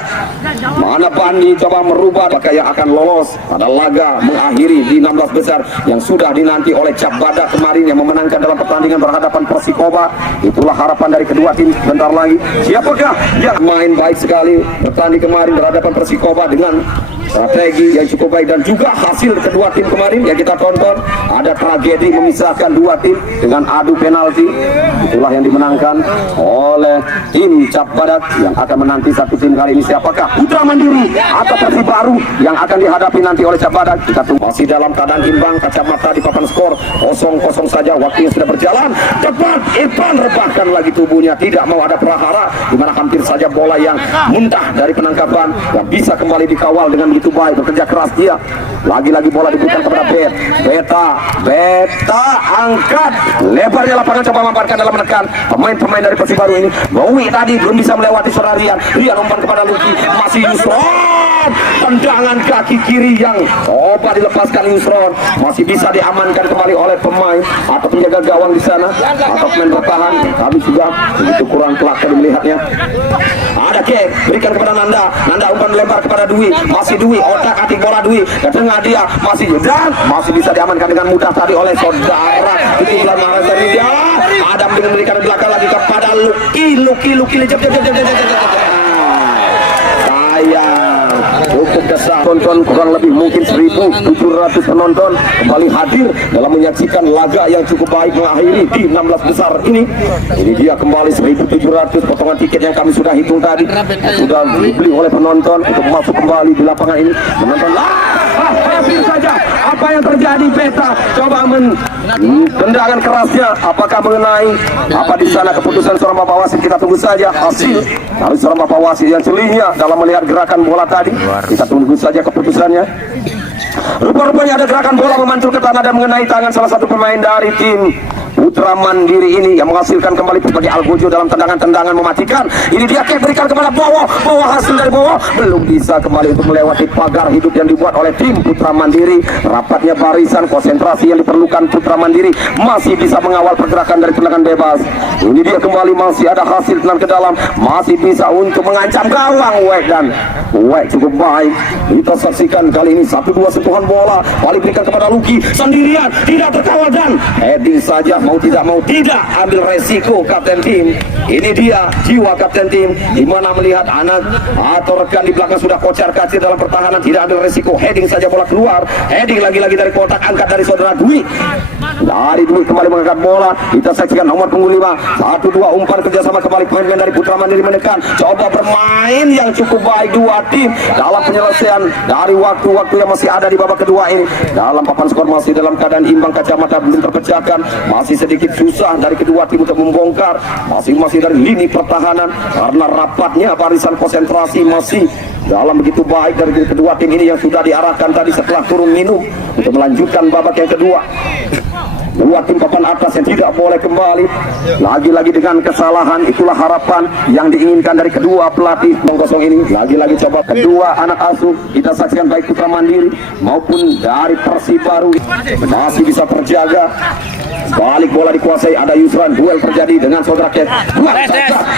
Mana Bandi coba merubah, maka yang akan lolos pada laga mengakhiri di 16 besar yang sudah dinanti oleh Cap Badak kemarin yang memenangkan dalam pertandingan berhadapan Persikoba. Itulah harapan dari kedua tim sebentar lagi. Siapakah yang main baik sekali bertanding kemarin berhadapan Persikoba dengan strategi yang cukup baik, dan juga hasil kedua tim kemarin yang kita tonton ada tragedi memisahkan dua tim dengan adu penalti. Itulah yang dimenangkan oleh tim Cap Badak yang akan menanti satu tim kali ini. Siapakah Putra Mandiri atau Persibaru yang akan dihadapi nanti oleh Cap Badak? Kita tunggu. Masih dalam keadaan imbang, kacamata di papan skor 0-0 saja. Waktu yang sudah berjalan cepat. Irfan rebahkan lagi tubuhnya, tidak mau ada prahara, dimana hampir saja bola yang muntah dari penangkapan yang bisa kembali dikawal dengan begitu baik, bekerja keras dia. Lagi-lagi bola diberikan kepada Beta angkat lebarnya lapangan, coba memamparkan dalam menekan pemain-pemain dari Persibaru ini. Bowie tadi belum bisa melewati saudara Rian umpan kepada Luki, masih Yusron, tendangan kaki kiri yang coba dilepaskan Yusron, masih bisa diamankan kembali oleh pemain atau penjaga gawang di sana atau pemain bertahan. Kami juga begitu kurang telak tadi melihatnya. Ada kick, berikan kepada Nanda umpan lebar kepada Dwi, masih Dwi, otak atik bola Dwi ke tengah dia, masih dan masih bisa diamankan dengan mudah tadi oleh saudara itu belah marah dari dia. Adam dengan berikan belakang lagi kepada Luki jep. Sayang, cukup kesal. Tonton kurang lebih mungkin 1.700 penonton kembali hadir dalam menyaksikan laga yang cukup baik mengakhiri di 16 besar ini. Ini dia kembali 1.700 potongan tiket yang kami sudah hitung tadi, sudah dibeli oleh penonton untuk masuk kembali di lapangan ini. Menonton hampir saja apa yang terjadi. Beta coba tendangan kerasnya, apakah mengenai apa di sana keputusan seorang bapak wasit? Kita tunggu saja hasil dari seorang bapak wasit yang celihnya dalam melihat gerakan bola tadi. Kita tunggu saja keputusannya. Rupa-rupanya ada gerakan bola memantul ke tanah dan mengenai tangan salah satu pemain dari tim Putra Mandiri ini yang menghasilkan kembali sebagai Algojo dalam tendangan-tendangan mematikan. Ini dia kick berikan kepada Bowo, hasil dari Bowo belum bisa kembali untuk melewati pagar hidup yang dibuat oleh tim Putra Mandiri. Rapatnya barisan, konsentrasi yang diperlukan Putra Mandiri masih bisa mengawal pergerakan dari tendangan bebas. Ini dia kembali masih ada hasil tenang ke dalam, masih bisa untuk mengancam gawang Wek cukup baik. Kita saksikan kali ini 1-2 sentuhan bola, balik berikan kepada Luki sendirian, tidak terkawal dan heading saja. Mau tidak mau tidak ambil resiko kapten tim. Ini dia jiwa kapten tim, dimana melihat anak atau rekan di belakang sudah kocar kacir dalam pertahanan, tidak ambil resiko, heading saja bola keluar. Heading lagi-lagi dari kotak, angkat dari saudara Dwi. Dari Dwi kembali mengangkat bola. Kita saksikan nomor punggung 5, 1-2 umpan kerjasama kembali pemain dari Putra Mandiri menekan, coba bermain yang cukup baik dua tim dalam penyelesaian dari waktu-waktu yang masih ada di babak kedua ini. Dalam papan skor masih dalam keadaan imbang, kacamata belum terpecahkan, masih sedikit susah dari kedua tim untuk membongkar masing-masing dari lini pertahanan karena rapatnya barisan konsentrasi masih dalam begitu baik dari kedua tim ini yang sudah diarahkan tadi setelah turun minum untuk melanjutkan babak yang kedua. Dua tim papan atas yang tidak boleh kembali lagi-lagi dengan kesalahan. Itulah harapan yang diinginkan dari kedua pelatih kosong ini. Lagi-lagi coba kedua anak asuh kita saksikan baik Putra Mandiri maupun dari Persibaru masih bisa terjaga. Balik bola dikuasai, ada Yusran, duel terjadi dengan saudara Kek.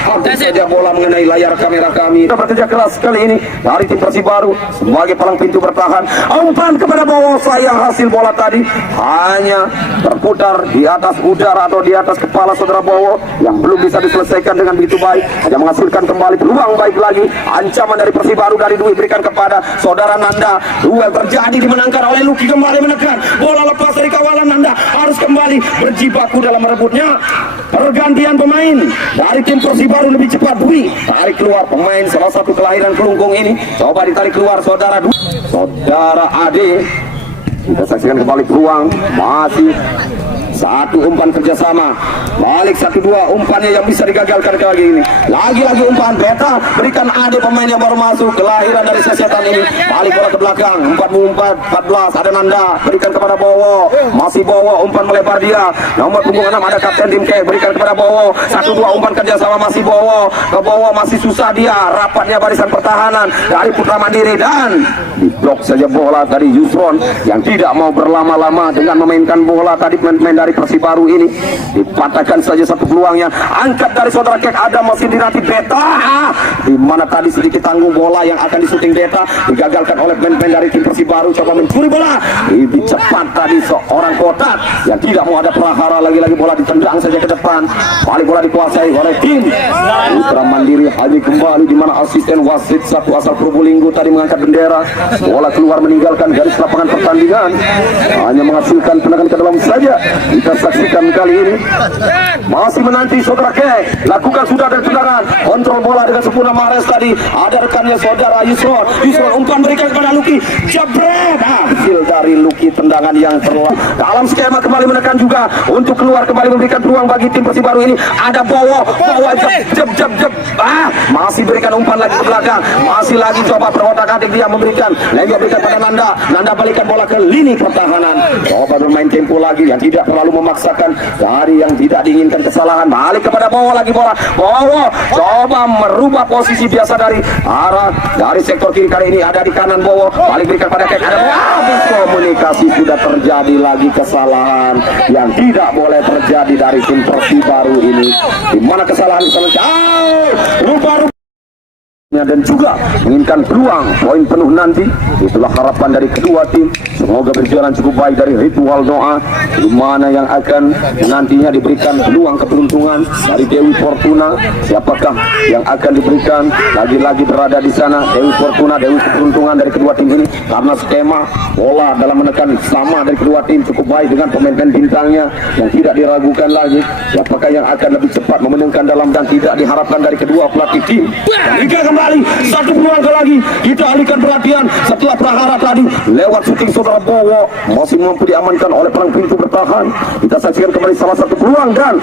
Hampir saja bola mengenai layar kamera kami. Kita bekerja keras kali ini dari tim Persibaru sebagai palang pintu bertahan. Umpan kepada Bowo, sayang hasil bola tadi hanya terputar di atas udara atau di atas kepala saudara Bowo yang belum bisa diselesaikan dengan begitu baik. Hanya menghasilkan kembali peluang baik lagi. Ancaman dari Persibaru dari Dwi berikan kepada saudara Nanda. Duel terjadi, dimenangkan oleh Luki, kembali menekan. Bola lepas dari kawalan Nanda, harus kembali berjibaku dalam merebutnya. Pergantian pemain dari tim Persibaru lebih cepat. Dwi tarik keluar pemain salah satu kelahiran Kelungkung ini, coba ditarik keluar saudara Dwi, saudara Ade. Kita saksikan kembali peluang, masih satu umpan kerjasama, balik 1-2 umpannya yang bisa digagalkan lagi ini. Lagi-lagi umpan Beta berikan Ade, pemain yang baru masuk kelahiran dari Sesetan ini, balik bola ke belakang 44-14. Ada Nanda berikan kepada Bowo, masih Bowo umpan melebar dia, nomor punggung 6 ada kapten tim K berikan kepada Bowo. 1-2 umpan kerjasama, masih Bowo ke Bowo, masih susah dia, rapatnya barisan pertahanan dari Putra Mandiri dan diblok saja bola dari Yusron yang tidak mau berlama-lama dengan memainkan bola tadi. Pemain dari dari Persibaru ini. Dipatahkan saja satu peluangnya, angkat dari saudara Kek, ada masih dilatih Beta, di mana tadi sedikit tanggung bola yang akan disuting Beta, digagalkan oleh pemain dari tim Persibaru. Coba mencuri bola, lebih cepat tadi seorang Kotak yang tidak mau ada prahara, lagi-lagi bola ditendang saja ke depan. Balik bola dikuasai oleh tim Putra Mandiri. Haji kembali, di mana asisten wasit satu asal Probolinggo tadi mengangkat bendera, bola keluar meninggalkan garis lapangan pertandingan, hanya menghasilkan tendangan ke dalam saja. Kita saksikan kali ini masih menanti saudara Kek, lakukan sudah dari tendangan, kontrol bola dengan sempurna. Mahrez tadi ada rekannya saudara Yusron, umpan berikan kepada Luki, jebret, hasil dari Luki, tendangan yang dalam skema kembali menekan juga untuk keluar, kembali memberikan peluang bagi tim Persibaru ini. Ada Bowo jeb, masih berikan umpan lagi ke belakang, masih lagi coba berotak-atik dia memberikan, lagi berikan pada Nanda balikan bola ke lini pertahanan, coba bermain tempo lagi yang tidak terlalu memaksakan dari yang tidak diinginkan kesalahan. Balik kepada Bowo lagi, bola Bowo coba merubah posisi biasa dari arah dari sektor kiri, kali ini ada di kanan Bowo, balik berikan pada Kek, ada komunikasi, sudah terjadi lagi kesalahan yang tidak boleh terjadi dari tim Persibaru ini, di mana kesalahan rupa-rupa dan juga menginginkan peluang poin penuh nanti. Itulah harapan dari kedua tim. Semoga berjalan cukup baik dari ritual doa, di mana yang akan nantinya diberikan peluang keberuntungan dari Dewi Fortuna. Siapakah yang akan diberikan? Lagi-lagi berada di sana Dewi Fortuna, Dewi keberuntungan dari kedua tim ini, karena skema bola dalam menekan sama dari kedua tim cukup baik dengan pemain-pemain bintangnya yang tidak diragukan lagi. Siapakah yang akan lebih cepat memenangkan dalam, dan tidak diharapkan dari kedua pelatih tim. Liga kembali, satu peluang lagi, kita alihkan perhatian setelah prahara tadi lewat syuting saudara Bowo, masih mampu diamankan oleh perang pintu bertahan. Kita saksikan kembali salah satu peluang dan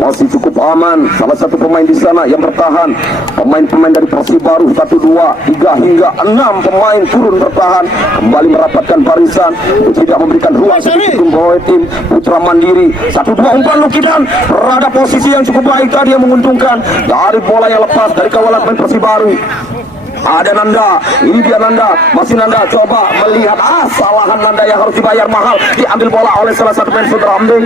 masih cukup aman. Salah satu pemain di sana yang bertahan, pemain-pemain dari Persibaru 1, 2, 3 hingga 6 pemain turun bertahan, kembali merapatkan barisan untuk tidak memberikan ruang sedikit pun oleh tim Putra Mandiri. 1, 2 umpan Luki dan berada posisi yang cukup baik tadi yang menguntungkan dari bola yang lepas dari kawalan pemain Persibaru. Ada Nanda, ini dia Nanda, masih Nanda coba melihat salahan Nanda yang harus dibayar mahal, diambil bola oleh salah satu pemain saudara Amding.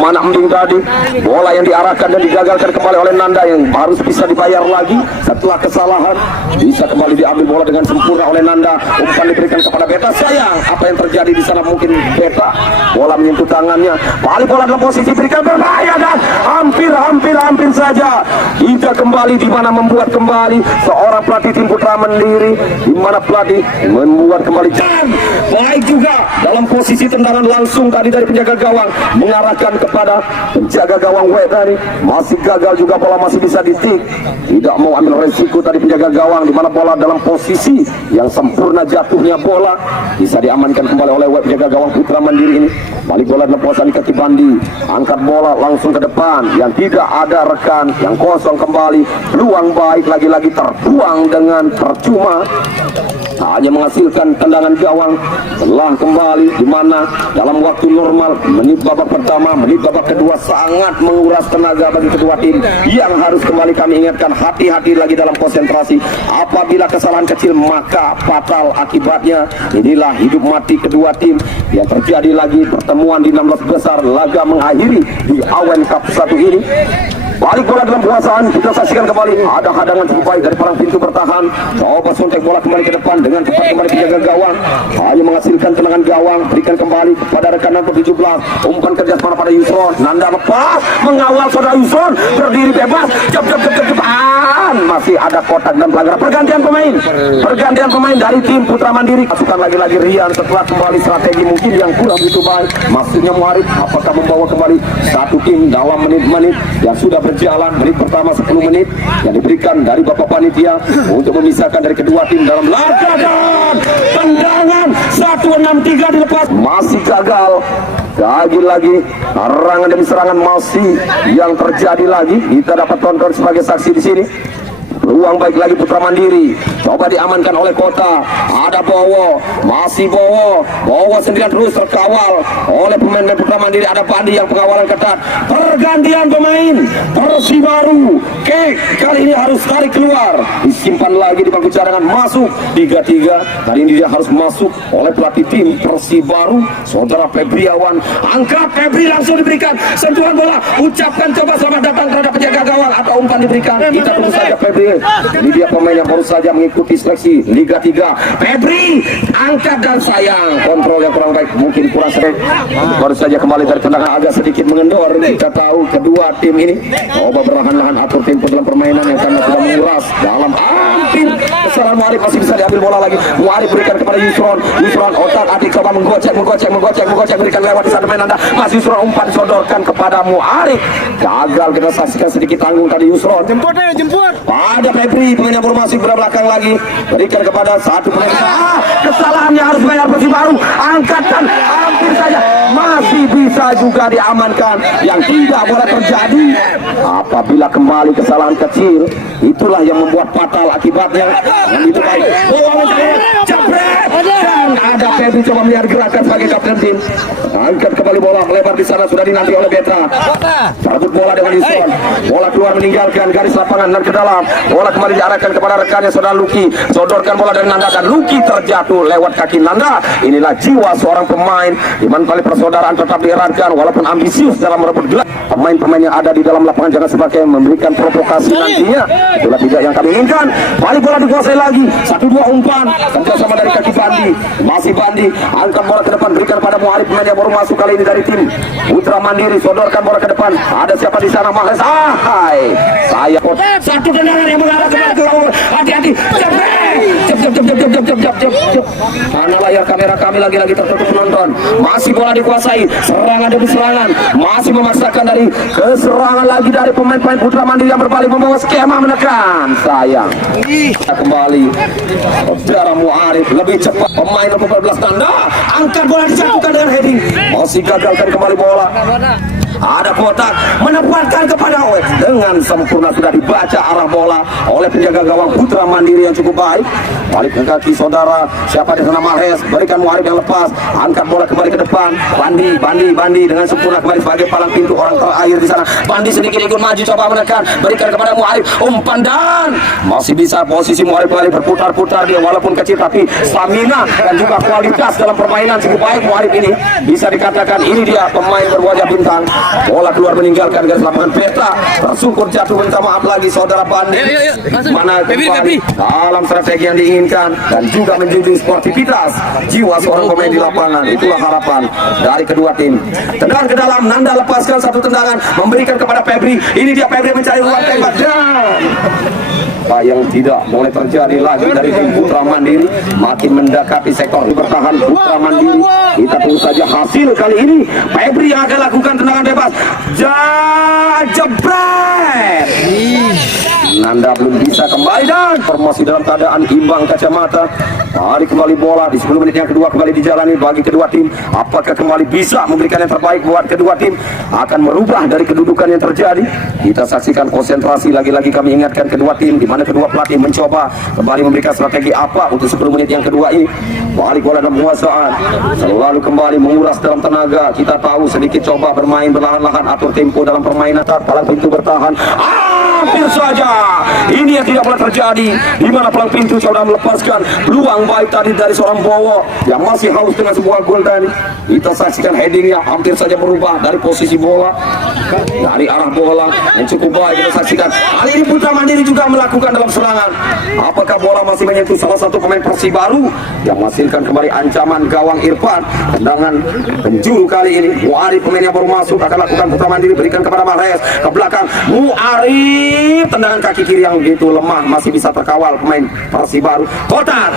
Mana Amding tadi, bola yang diarahkan dan digagalkan kembali oleh Nanda yang harus bisa dibayar lagi setelah kesalahan, bisa kembali diambil bola dengan sempurna oleh Nanda. Umpan diberikan kepada Beta, sayang apa yang terjadi di sana, mungkin Beta bola menyentuh tangannya, balik bola dalam posisi berikan berbahaya dan hampir saja kita kembali, di mana membuat kembali seorang pelatih tim Putra Mandiri, di mana pelatih membuat kembali baik juga dalam posisi tendangan langsung tadi dari penjaga gawang mengarahkan kepada penjaga gawang W tadi, masih gagal juga, bola masih bisa ditik, tidak mau ambil resiko tadi penjaga gawang, di mana bola dalam posisi yang sempurna jatuhnya bola bisa diamankan kembali oleh W penjaga gawang Putra Mandiri ini. Balik bola dalam posisi kaki Bandi, angkat bola langsung ke depan yang tidak ada rekan, yang kosong kembali, peluang baik lagi-lagi terbuang dengan percuma, hanya menghasilkan tendangan gawang telah kembali, di mana dalam waktu normal menit babak pertama, menit babak kedua sangat menguras tenaga bagi kedua tim, yang harus kembali kami ingatkan hati-hati lagi dalam konsentrasi. Apabila kesalahan kecil maka fatal akibatnya. Inilah hidup mati kedua tim yang terjadi lagi pertemuan di 16 besar laga mengakhiri di Awen Cup 1 ini. Balik bola dalam penguasaan, kita saksikan kembali ada hadangan cukup baik dari palang pintu bertahan, coba suntik bola kembali ke depan dengan cepat kembali penjaga gawang, hanya menghasilkan tendangan gawang, berikan kembali kepada rekan nomor 17, umpan kerja pada Yusron, Nanda lepas mengawal saudara Yusron, berdiri bebas, cepat, masih ada kotak dan pelanggaran. Pergantian pemain dari tim Putra Mandiri, masukkan lagi-lagi Rian setelah kembali strategi mungkin yang kurang begitu baik, maksudnya Muharib apakah membawa kembali satu tim dalam menit-menit yang sudah berjalan. Menit pertama 10 menit yang diberikan dari Bapak Panitia untuk memisahkan dari kedua tim dalam laga, dan tendangan 163 dilepas, masih gagal. Lagi-lagi serangan demi serangan masih yang terjadi lagi. Kita dapat tonton sebagai saksi di sini. Peluang baik lagi Putra Mandiri, coba diamankan oleh Kota. ada Bowo, masih Bowo sendirian terus terkawal oleh pemain Putra Mandiri. Ada Pandi yang pengawalan ketat. Pergantian pemain Persibaru. Kali ini harus tarik keluar, disimpan lagi di bangku cadangan, masuk 3-3. Kali ini dia harus masuk oleh pelatih tim Persibaru, saudara Febriawan. Angkat Febri, langsung diberikan sentuhan bola, ucapkan coba selamat datang terhadap penjaga gawang, atau umpan diberikan. Kita tunggu saja Febri. Ini dia pemain yang baru saja mengikuti seleksi Liga 3. Febri angkat dan sayang, kontrol yang kurang baik, mungkin kurang sering. Baru saja kembali dari tendangan agak sedikit mengendor. Kita tahu kedua tim ini coba berlahan-lahan atur tempo dalam permainan yang karena sudah menguras dalam hampir kesalahan Muarif. Masih bisa diambil bola lagi. Muarif berikan kepada Yusron. Otak adik coba menggocek, berikan lewat di sana pemain Nanda. Masih Yusron, umpan disodorkan kepada Muarif. Gagal, kita saksikan sedikit tanggung tadi Yusron. Jemput. Ada Febri, pemain yang baru masuk belakang lagi. Berikan kepada satu pemain. Kesalahannya harus bayar Persibaru. Angkatan hampir saja masih bisa juga diamankan. Yang tidak boleh terjadi apabila kembali kesalahan kecil, itulah yang membuat fatal akibatnya. Dan itu baik. Jepret. Dan ada Febri coba melihat gerakan sebagai kapten tim. Angkat kembali bola melebar di sana, sudah dinanti oleh Beta. Cabut bola dengan Yusron. Bola keluar meninggalkan garis lapangan dan ke dalam. Bola kembali diarahkan kepada rekannya saudara Luki. Sodorkan bola dari Nanda dan Luki terjatuh lewat kaki Nanda. Inilah jiwa seorang pemain, di mana tali persaudaraan tetap dieratkan walaupun ambisius dalam merebut gelar. Pemain-pemain yang ada di dalam lapangan jangan sebagai memberikan provokasi nantinya. Itulah tidak yang kami inginkan. Balik bola dikuasai lagi. 1-2 umpan. Kerjasama dari kaki Bandi. Masih Bandi. Angkat bola ke depan. Berikan pada Muarif, pemain yang baru masuk kali ini dari tim Putra Mandiri. Sodorkan bola ke depan. Ada siapa di sana? Mahes. Saya satu tendangan yang mengarah ke gawang. Hati-hati. Cep. Mana layar kamera kami lagi-lagi tertutup penonton. Masih bola dikuasai. Serangan demi serangan. Masih memaksakan dari keserangan lagi dari pemain-pemain Putra Mandiri yang berbalik membawa skema menekan. Sayang. Kembali saudara Muarif lebih cepat, pemain nomor 14 Nanda angkat bola, dijatuhkan dengan heading, masih gagalkan kembali bola. Ada kotak menempatkan kepada Owe dengan sempurna, sudah dibaca arah bola oleh penjaga gawang Putra Mandiri yang cukup baik. Balik ke kaki saudara, siapa di sana? Mahes, berikan Muarif yang lepas, angkat bola kembali ke depan. Bandi dengan sempurna kembali sebagai palang pintu orang terakhir di sana. Bandi sedikit ikut maju, coba menekan, berikan kepada Muarif, umpan dan masih bisa posisi Muarif kembali berputar-putar dia, walaupun kecil tapi stamina dan juga kualitas dalam permainan cukup baik Muarif ini. Bisa dikatakan ini dia pemain berwajah bintang. Bola keluar meninggalkan garis lapangan. Beta tersungkur jatuh, minta maaf lagi saudara Bandi. Mana kembali dalam strategi yang diinginkan dan juga menjunjung sportivitas jiwa seorang pemain di lapangan. Itulah harapan dari kedua tim. Tendangan ke dalam, Nanda lepaskan satu tendangan, memberikan kepada Febri. Ini dia Febri mencari ruang tembak dan yang tidak boleh terjadi lagi dari tim Putra Mandiri, makin mendekati sektor bertahan Putra Mandiri. Kita tunggu saja hasil kali ini. Febri yang akan lakukan tendangan bebas. Jebret. Nanda belum bisa kembali dan formasi dalam keadaan imbang kacamata. Tarik kembali bola di 10 menit yang kedua kembali dijalani bagi kedua tim. Apakah kembali bisa memberikan yang terbaik buat kedua tim? Akan merubah dari kedudukan yang terjadi. Kita saksikan konsentrasi lagi-lagi, kami ingatkan kedua tim di mana kedua pelatih mencoba kembali memberikan strategi apa untuk 10 menit yang kedua ini. Balik bola dalam penguasaan, selalu kembali menguras dalam tenaga. Kita tahu sedikit coba bermain berlahan-lahan, atur tempo dalam permainan, palang pintu bertahan. Hampir saja ini yang tidak boleh terjadi, di mana palang pintu sudah melepaskan peluang baik tadi dari seorang Bowo yang masih haus dengan sebuah gol tadi. Kita saksikan headingnya hampir saja berubah dari posisi bola, dari arah bola yang cukup baik. Kita saksikan kali ini Putra Mandiri juga melakukan dalam serangan. Apakah bola masih menyentuh salah satu pemain Persibaru yang menghasilkan kembali ancaman gawang Irfan? Tendangan penjuru kali ini Muarif, pemain yang baru masuk, akan lakukan. Putra Mandiri berikan kepada Mahes ke belakang. Muarif, tendangan kaki kiri yang begitu lemah, masih bisa terkawal pemain Persibaru. Kotak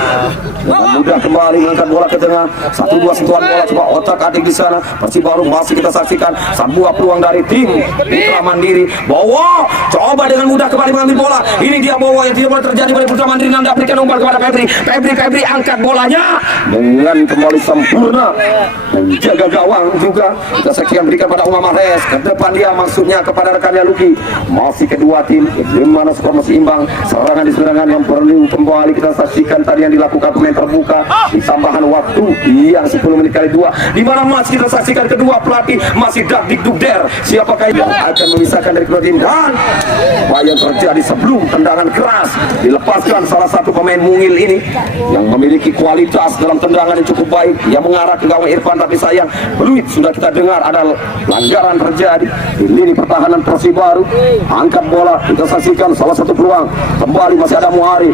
dengan mudah kembali mengangkat bola ke tengah. 1-2 sentuhan bola, coba otak adik di sana. Persibaru masih kita saksikan sebuah peluang dari tim Putra Mandiri. Bowo coba dengan mudah kembali mengambil bola. Ini dia Bowo yang tidak boleh terjadi pada Putra Mandiri. Nanda berikan umpan kepada Febri angkat bolanya dengan kembali sempurna menjaga gawang juga. Kita saksikan berikan pada Umar Mahes ke depan, dia maksudnya kepada rekannya Luki. Masih kedua tim, di mana skor masih imbang. Serangan di serangan yang perlu kembali kita saksikan tadi yang dilakukan pemain terbuka di tambahan waktu yang 10 menit kali 2, di mana masih kita saksikan kedua pelatih masih dak-dik-duk-der siapakah yang akan memisahkan dari kedua tim. Dan apa yang terjadi sebelum tendangan keras dilepaskan salah satu pemain mungil ini yang memiliki kualitas dalam tendangan yang cukup baik yang mengarah ke gawang Irfan, tapi sayang peluit sudah kita dengar ada pelanggaran terjadi di lini pertahanan Persibaru. Angkat bola kita saksikan salah satu peluang kembali masih ada Muari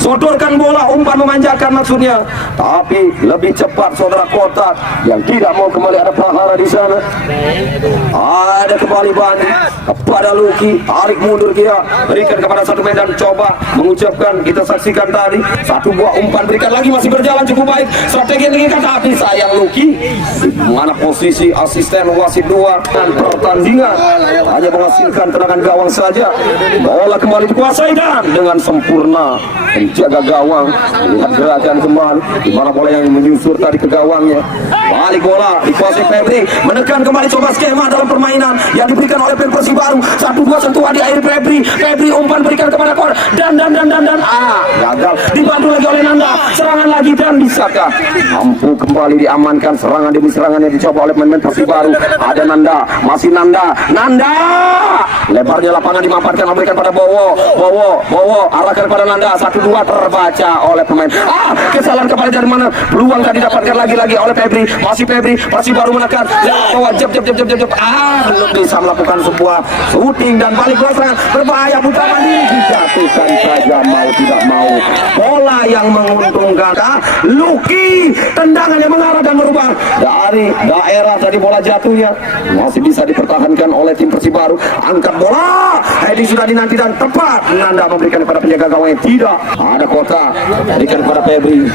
sodorkan bola, umpan memanjakan maksudnya, tapi lebih cepat saudara Kotak yang tidak mau kembali. Ada Prahara di sana, ada kembali Bani kepada Luki, tarik mundur dia, berikan kepada satu medan, coba mengucapkan kita saksikan tadi satu buah umpan, berikan lagi, masih berjalan cukup baik strategi yang diinginkan, tapi sayang Luki di mana posisi asisten wasit 2 dan pertandingan hanya menghasilkan tendangan gawang saja. Bola kembali dikuasai dan dengan sempurna menjaga gawang, lihat gerakan kembali di mana bola yang menyusur tadi ke gawangnya, balik bola dikuasai Febri, menekan kembali, coba skema dalam permainan yang diberikan oleh Persibaru, 1-2 sentuhan di akhir Febri umpan berikan kepada Kor dan gagal, dibantu lagi oleh Nanda, serangan lagi dan bisakah mampu kembali diamankan serangan demi serangan yang dicoba oleh pemain Persibaru. Ada Nanda, masih Nanda lebarnya lapangan dimanfaatkan, memberikan pada Bowo arahkan kepada Nanda, 1-2 terbaca oleh pemain. Kesalahan kembali dari mana, peluang tadi didapatkan lagi oleh Febri, masih Febri, Persibaru menekan bahwa jeb belum bisa melakukan sebuah shooting dan balik bola serangan berbahaya, Putra Mandiri dijatuhkan saja, mau tidak mau bola yang menguntungkan. Luki tendangan yang mengarah dan merubah dari daerah tadi bola jatuhnya masih bisa dipertahankan oleh tim Persibaru. Angkat bola, heading sudah dinanti dan tepat, Nanda memberikan kepada penjaga gawang yang tidak ada Kota, berikan kepada Febri,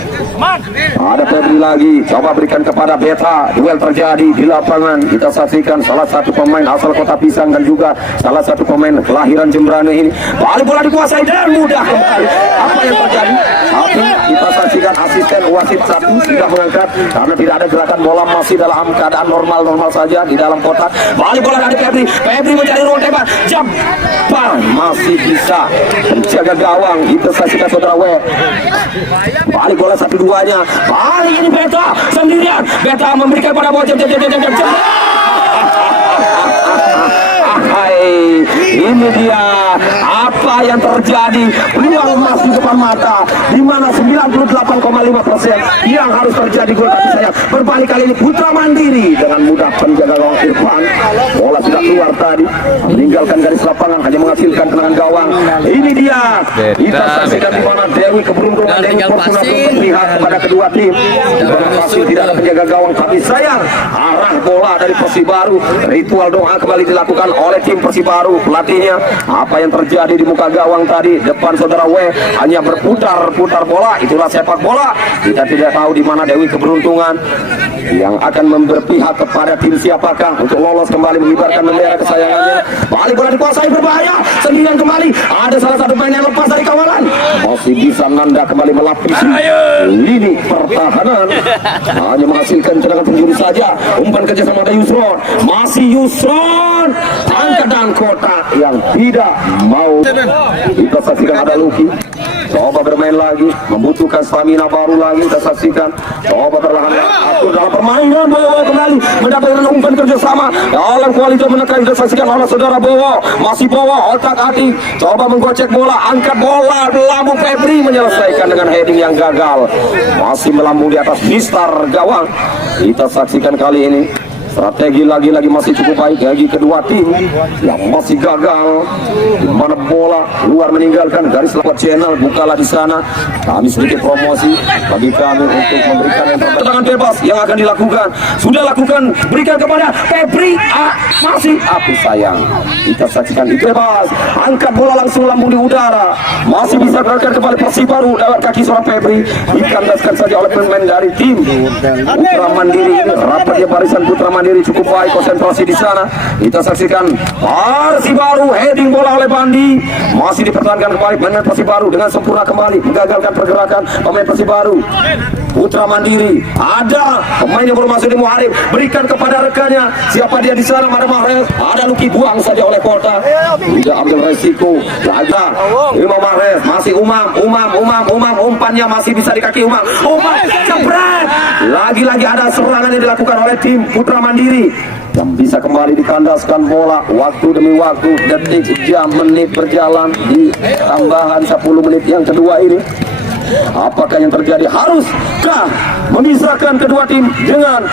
ada Febri lagi, coba berikan kepada Beta. Duel terjadi di lapangan, kita saksikan salah satu pemain asal Kota Pisang dan juga salah satu pemain kelahiran Jembrane ini, balik bola dikuasai dan mudah kembali. Apa yang terjadi? Tapi kita saksikan asisten wasit 1 tidak mengangkat karena tidak ada gerakan, bola masih dalam keadaan normal saja di dalam kotak. Balik bola dari Febri mencari ruang tembak, Japan masih bisa menjaga gawang. Kita saksikan saudara balik bola 1-2-nya, balik ini Beta sendirian, Beta memberikan pada bola ini dia apa yang terjadi, peluang emas di depan mata, di mana 98,5% yang harus terjadi gol, tapi sayang berbalik kali ini Putra Mandiri dengan mudah penjaga gawang Irfan, bola sudah keluar tadi, meninggalkan garis lapangan, hanya menghasilkan tendangan gawang. Ini dia kita saksikan di mana Dewi keberuntungan, Dewi Fortuna pun berpihak kepada kedua tim, berhasil tidak ada penjaga gawang, tapi sayang arah bola dari Persibaru, ritual doa kembali dilakukan oleh tim Persibaru, pelatihnya. Apa yang terjadi di muka gawang tadi depan saudara hanya berputar bola, itulah sepak bola. Kita tidak tahu di mana Dewi keberuntungan yang akan berpihak kepada tim siapakah untuk lolos kembali mengibarkan bendera kesayangannya. Balik bola dikuasai, berbahaya sendirian kembali, ada salah satu pemain yang lepas dari kawalan, masih bisa Nanda kembali melapisi lini pertahanan, hanya menghasilkan tendangan penjuru saja. Umpan kerja sama ada Yusron, masih Yusron, angkat dan Kota yang tidak mau. Kita saksikan ada Luki, coba bermain lagi, membutuhkan stamina baru lagi. Kita saksikan coba perlahan atur dalam permainan, Bowo kembali mendapatkan umpan kerjasama dalam kualitas menekan. Kita saksikan oleh saudara Bowo, masih Bowo otak atik, coba menggocek bola, angkat bola, lambung Febri menyelesaikan dengan heading yang gagal, masih melambung di atas mistar gawang. Kita saksikan kali ini strategi lagi-lagi masih cukup baik bagi kedua tim yang masih gagal, di mana bola luar meninggalkan garis lewat channel. Bukalah di sana, kami sedikit promosi bagi kami untuk memberikan yang terbaik. Tendangan bebas yang akan dilakukan, sudah lakukan, berikan kepada Febri, masih api sayang. Kita saksikan itu bebas, angkat bola langsung lambung di udara, masih bisa gerakan kembali Persibaru lewat kaki seorang Febri, dikandaskan saja oleh pemain dari tim Putra Mandiri. Ini rapatnya barisan Putra Mandiri Mandiri cukup baik konsentrasi di sana. Kita saksikan Persibaru heading bola oleh Bandi, masih dipertahankan kembali pemain Persibaru dengan sempurna kembali menggagalkan pergerakan pemain Persibaru. Putra Mandiri, ada pemain yang baru masuk di Muharib, berikan kepada rekannya. Siapa dia di sana? Ada Mahrez, ada Luki, buang saja oleh Kota. Tidak ambil resiko. Ada Imam Mahrez, masih umpannya masih bisa di kaki Umam, jebret. Lagi-lagi ada serangan yang dilakukan oleh tim Putra Mandiri yang bisa kembali dikandaskan bola. Waktu demi waktu, detik, jam, menit berjalan di tambahan 10 menit yang kedua ini. Apakah yang terjadi? Haruskah memisahkan kedua tim dengan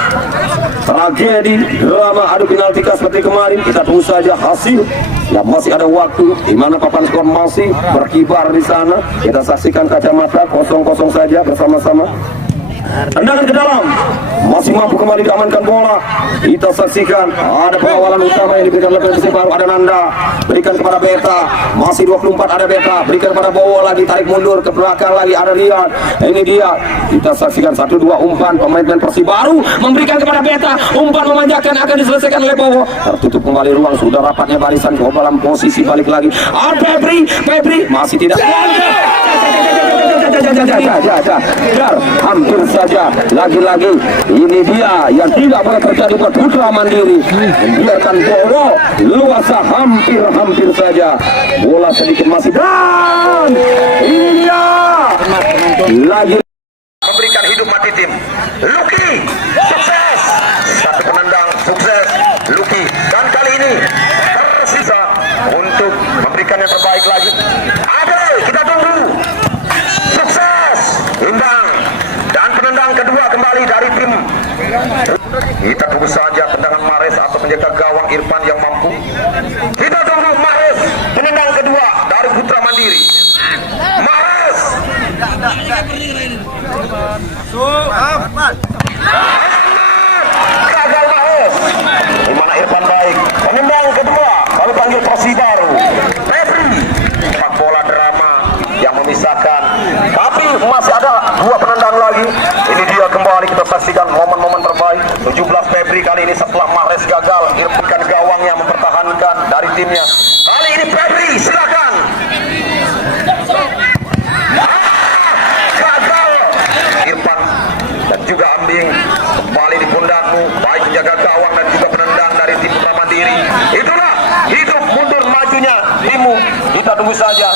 tragedi drama adu penalti seperti kemarin? Kita tunggu saja hasil. Ya, masih ada waktu di mana papan skor masih berkibar di sana. Kita saksikan kacamata kosong-kosong saja bersama-sama. Tendangan ke dalam, masih mampu kembali diamankan bola. Kita saksikan ada pengawalan utama yang diberikan oleh Persibaru. Ada Nanda, berikan kepada Beta, masih 24, ada Beta, berikan kepada Bowo lagi, tarik mundur ke belakang lagi, ada Riyad. Ini dia, kita saksikan 1-2 umpan pemain Persibaru memberikan kepada Beta, umpan memanjakan akan diselesaikan oleh Bowo. Tertutup kembali ruang, sudah rapatnya barisan ke dalam posisi balik lagi. Febri masih tidak. Hampir saja lagi-lagi ini dia yang tidak boleh terjadi buat Putra Mandiri, membiarkan bola luasa hampir saja, bola sedikit masih, dan ini dia lagi memberikan hidup mati tim. Luki sukses, satu penendang sukses Luki, dan kali ini tersisa untuk memberikan yang terbaik lagi. Ada, kita tunggu. Imbang, dan penendang kedua kembali dari tim. Kita tunggu saja tendangan Mahrez atau penjaga gawang Irfan yang mampu. Kita tunggu Mahrez, penendang kedua dari Putra Mandiri. Mahrez gagal Mahrez. Di mana Irfan baik, penendang kedua lalu panggil Persibaru. Febri, sepak bola drama yang memisahkan, tapi masih ada dua penendang lagi. Ini dia kembali, kita saksikan momen-momen terbaik 17 Febri kali ini setelah Mahrez gagal, Irfan gawang yang mempertahankan dari timnya. Kali ini Febri, silakan. Gagal Irfan dan juga Ambing kembali di pundakmu, baik penjaga gawang dan juga penendang dari tim Putra Mandiri. Itulah hidup mundur majunya timmu. Kita tunggu saja.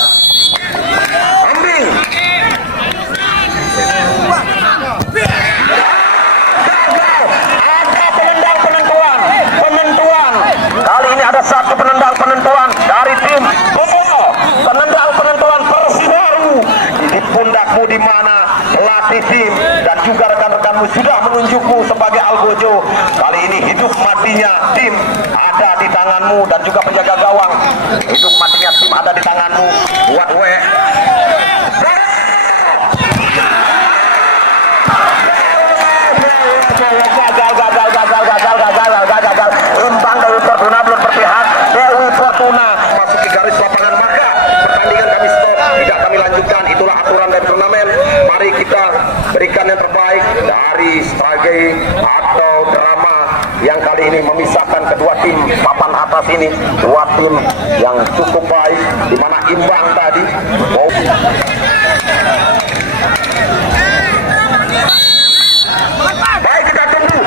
Kali ini ada satu penendang penentuan dari tim Bowo. Penendang penentuan Persibaru di pundakmu, di mana pelatih tim dan juga rekan-rekanmu sudah menunjukmu sebagai algojo. Kali ini hidup matinya tim ada di tanganmu dan juga penjaga gawang. Hidup matinya tim ada di tanganmu. Buat gagal. Imbang dari Fortuna, belum berpihak. Dewi Fortuna masuk ke garis lapangan, maka pertandingan kami stop, tidak kami lanjutkan. Itulah aturan dari turnamen. Mari kita berikan yang terbaik dari strategi atau drama yang kali ini memisahkan kedua tim papan atas ini. Dua tim yang cukup baik, di mana imbang tadi. Baik, kita tunggu.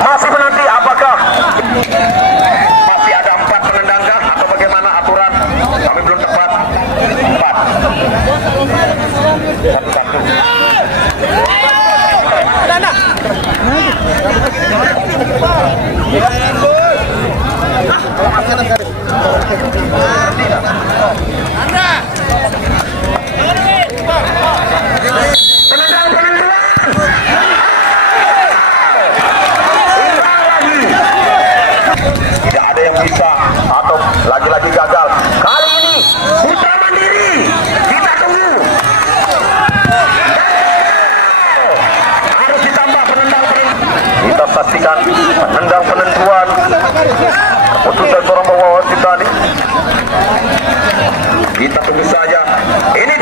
Masih menanti apakah masih ada 4 penendang atau bagaimana aturan? Kami belum tepat. 4. Bisa atau lagi-lagi gagal. Kali ini Putra Mandiri, kita tunggu. Harus ditambah penendang. Kita saksikan penendang penentuan keputusan seorang Bowo tadi. Kita tunggu saja. Ini